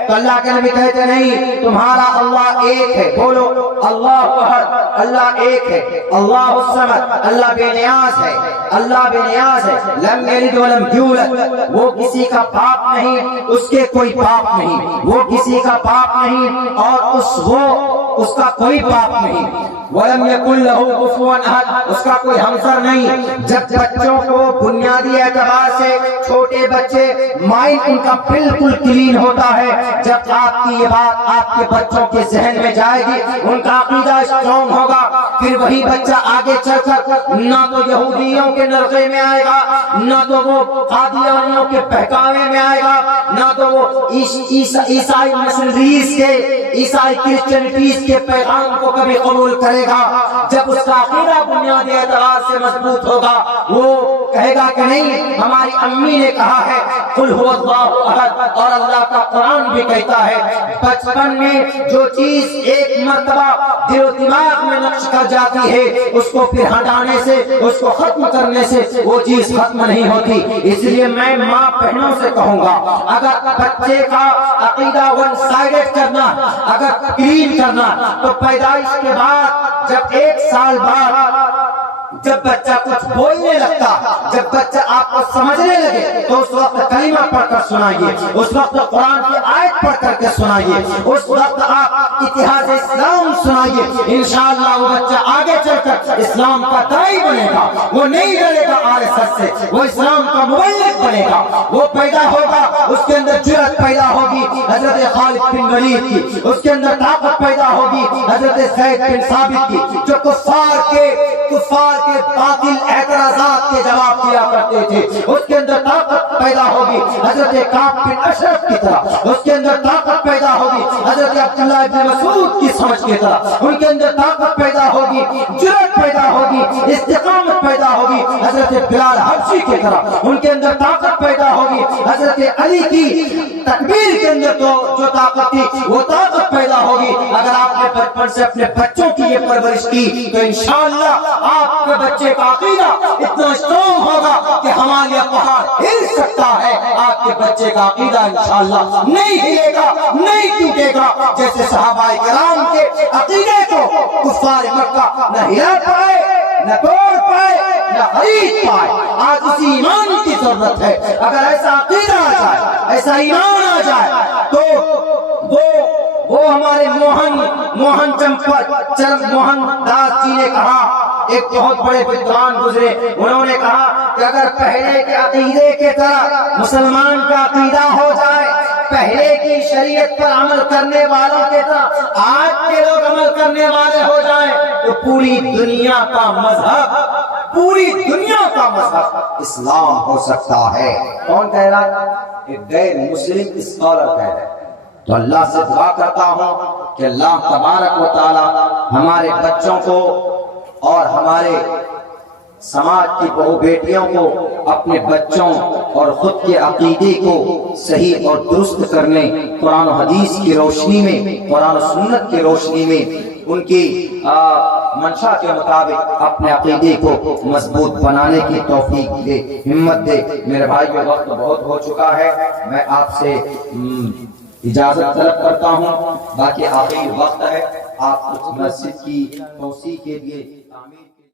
تو اللہ کے نبی کہتے نہیں، تمہارا اللہ ایک ہے، بولو اللہ احد، اللہ ایک ہے، اللہ الصمد، اللہ بے نیاز ہے، اللہ بے نیاز ہے، لم یلد ولم یولد، وہ کسی کا باپ نہیں، اس کے کوئی باپ نہیں، وہ کسی کا باپ نہیں اور اس کا کوئی باپ نہیں، ولم یکن لہ کفوا احد، اس کا کوئی ہمسر نہیں۔ جب بچوں کو بنیادی اعتبار سے چھوٹے بچے مائنڈ ان کا بالکل کلین ہوتا ہے، جب آپ کی یہ بات آپ کے بچوں کے ذہن میں جائے گی، ان کا عقیدہ اسٹرانگ ہوگا، پھر وہی بچہ آگے چل کر نہ تو یہودیوں کے نرغے میں آئے گا، نہ تو وہ قادیانیوں کے بہکاوے میں آئے گا، نہ تو وہ عیسائی مشنریز کے، عیسائی کرسچینٹیز کے پیغام کو کبھی قبول کرے گا۔ جب اس کا عقیدہ بنیادی اعتبار سے مضبوط ہوگا، وہ کہے گا کہ نہیں، ہماری امی نے کہا ہے قل هو اللہ احد، اور اللہ کا قرآن بھی کہتا ہے۔ بچپن میں جو چیز ایک مرتبہ دل و دماغ میں نقش کر جاتی ہے، اس کو پھر ہٹانے سے، اس کو ختم کرنے سے وہ چیز ختم نہیں ہوتی۔ اس لیے میں ماں بہنوں سے کہوں گا، اگر بچے کا عقیدہ ون سائیڈڈ کرنا، اگر کلین کرنا، تو پیدائش کے بعد جب 1 سال بعد جب بچہ کچھ بولنے لگتا، جب بچہ آپ کو سمجھنے لگے تو اس وقت کلمہ پڑھ کر سنائیے، اس وقت قرآن کی آیت پڑھ کر کے سنائیے، اس وقت آپ اتحاد اسلام سنائیے۔ انشاءاللہ وہ بچہ آگے چل کر اسلام کا داعی بنے گا، وہ نہیں ڈرے گا RSS سے، وہ اسلام کا مبلغ بنے گا، وہ پیدا ہوگا، اس کے اندر جرأت پیدا ہوگی حضرت خالد بن ولید کی، اس کے اندر طاقت پیدا ہوگی حضرت زید بن ثابت کی، جو کفار کے باطل اعتراضات کے جواب دیا کرتے تھے، اس کے اندر طاقت پیدا ہوگی حضرت کعب بن اشرف کی طرح، اس کے اندر طاقت پیدا ہوگی حضرت عبداللہ بن مسعود کی سمجھ کی طرح، ان کے اندر طاقت پیدا ہوگی، جرأت پیدا ہوگی، استقامت پیدا ہوگی حضرت بلال حبشی کی طرح، ان کے اندر طاقت پیدا ہوگی حضرت علی کی تکبیر کے اندر جو طاقت تھی وہ طاقت پیدا ہوگی۔ اگر آپ نے بچپن سے اپنے بچوں کی یہ پرورش کی تو انشاءاللہ آپ کے بچے کا عقیدہ اتنا اسٹرانگ ہوگا کہ ہمارا پہاڑ ہل سکتا ہے، آپ کے بچے کا عقیدہ انشاءاللہ نہیں ہلے گا، نہیں ٹوٹے گا، جیسے صحابہ کرام کے عقیدے کو کفار مکہ نہ ہلا پائے، نہ توڑ پائے، نہ خرید پائے۔ آج اسی ایمان کی ضرورت ہے۔ اگر ایسا عقیدہ آ جائے، ایسا ایمان آ جائے تو وہ ہمارے موہن داس جی نے کہا، ایک بہت بڑے ویدوان گزرے، انہوں نے کہا کہ اگر پہلے کے عقیدے کے طرح مسلمان کا عقیدہ ہو جائے، پہلے کی شریعت پر عمل کرنے والوں کے طرح آج کے لوگ عمل کرنے والے ہو جائیں تو پوری دنیا کا مذہب اسلام ہو سکتا ہے۔ کون کہہ رہا ہے؟ ایک غیر مسلم اسکالر کہہ رہا ہے۔ تو اللہ سے دعا کرتا ہوں کہ اللہ تبارک و تعالی ہمارے بچوں کو اور ہمارے سماج کی بہو بیٹیوں کو اپنے بچوں اور خود کے عقیدے کو صحیح اور درست کرنے، قرآن و حدیث کی روشنی میں، قرآن و سنت کی روشنی میں ان کی منشا کے مطابق اپنے عقیدے کو مضبوط بنانے کی توفیق دے، ہمت دے۔ میرے بھائی کا وقت بہت ہو چکا ہے، میں آپ سے اجازت طلب کرتا ہوں، باقی آخری وقت ہے، آپ کچھ مسجد کی توسیع کے لیے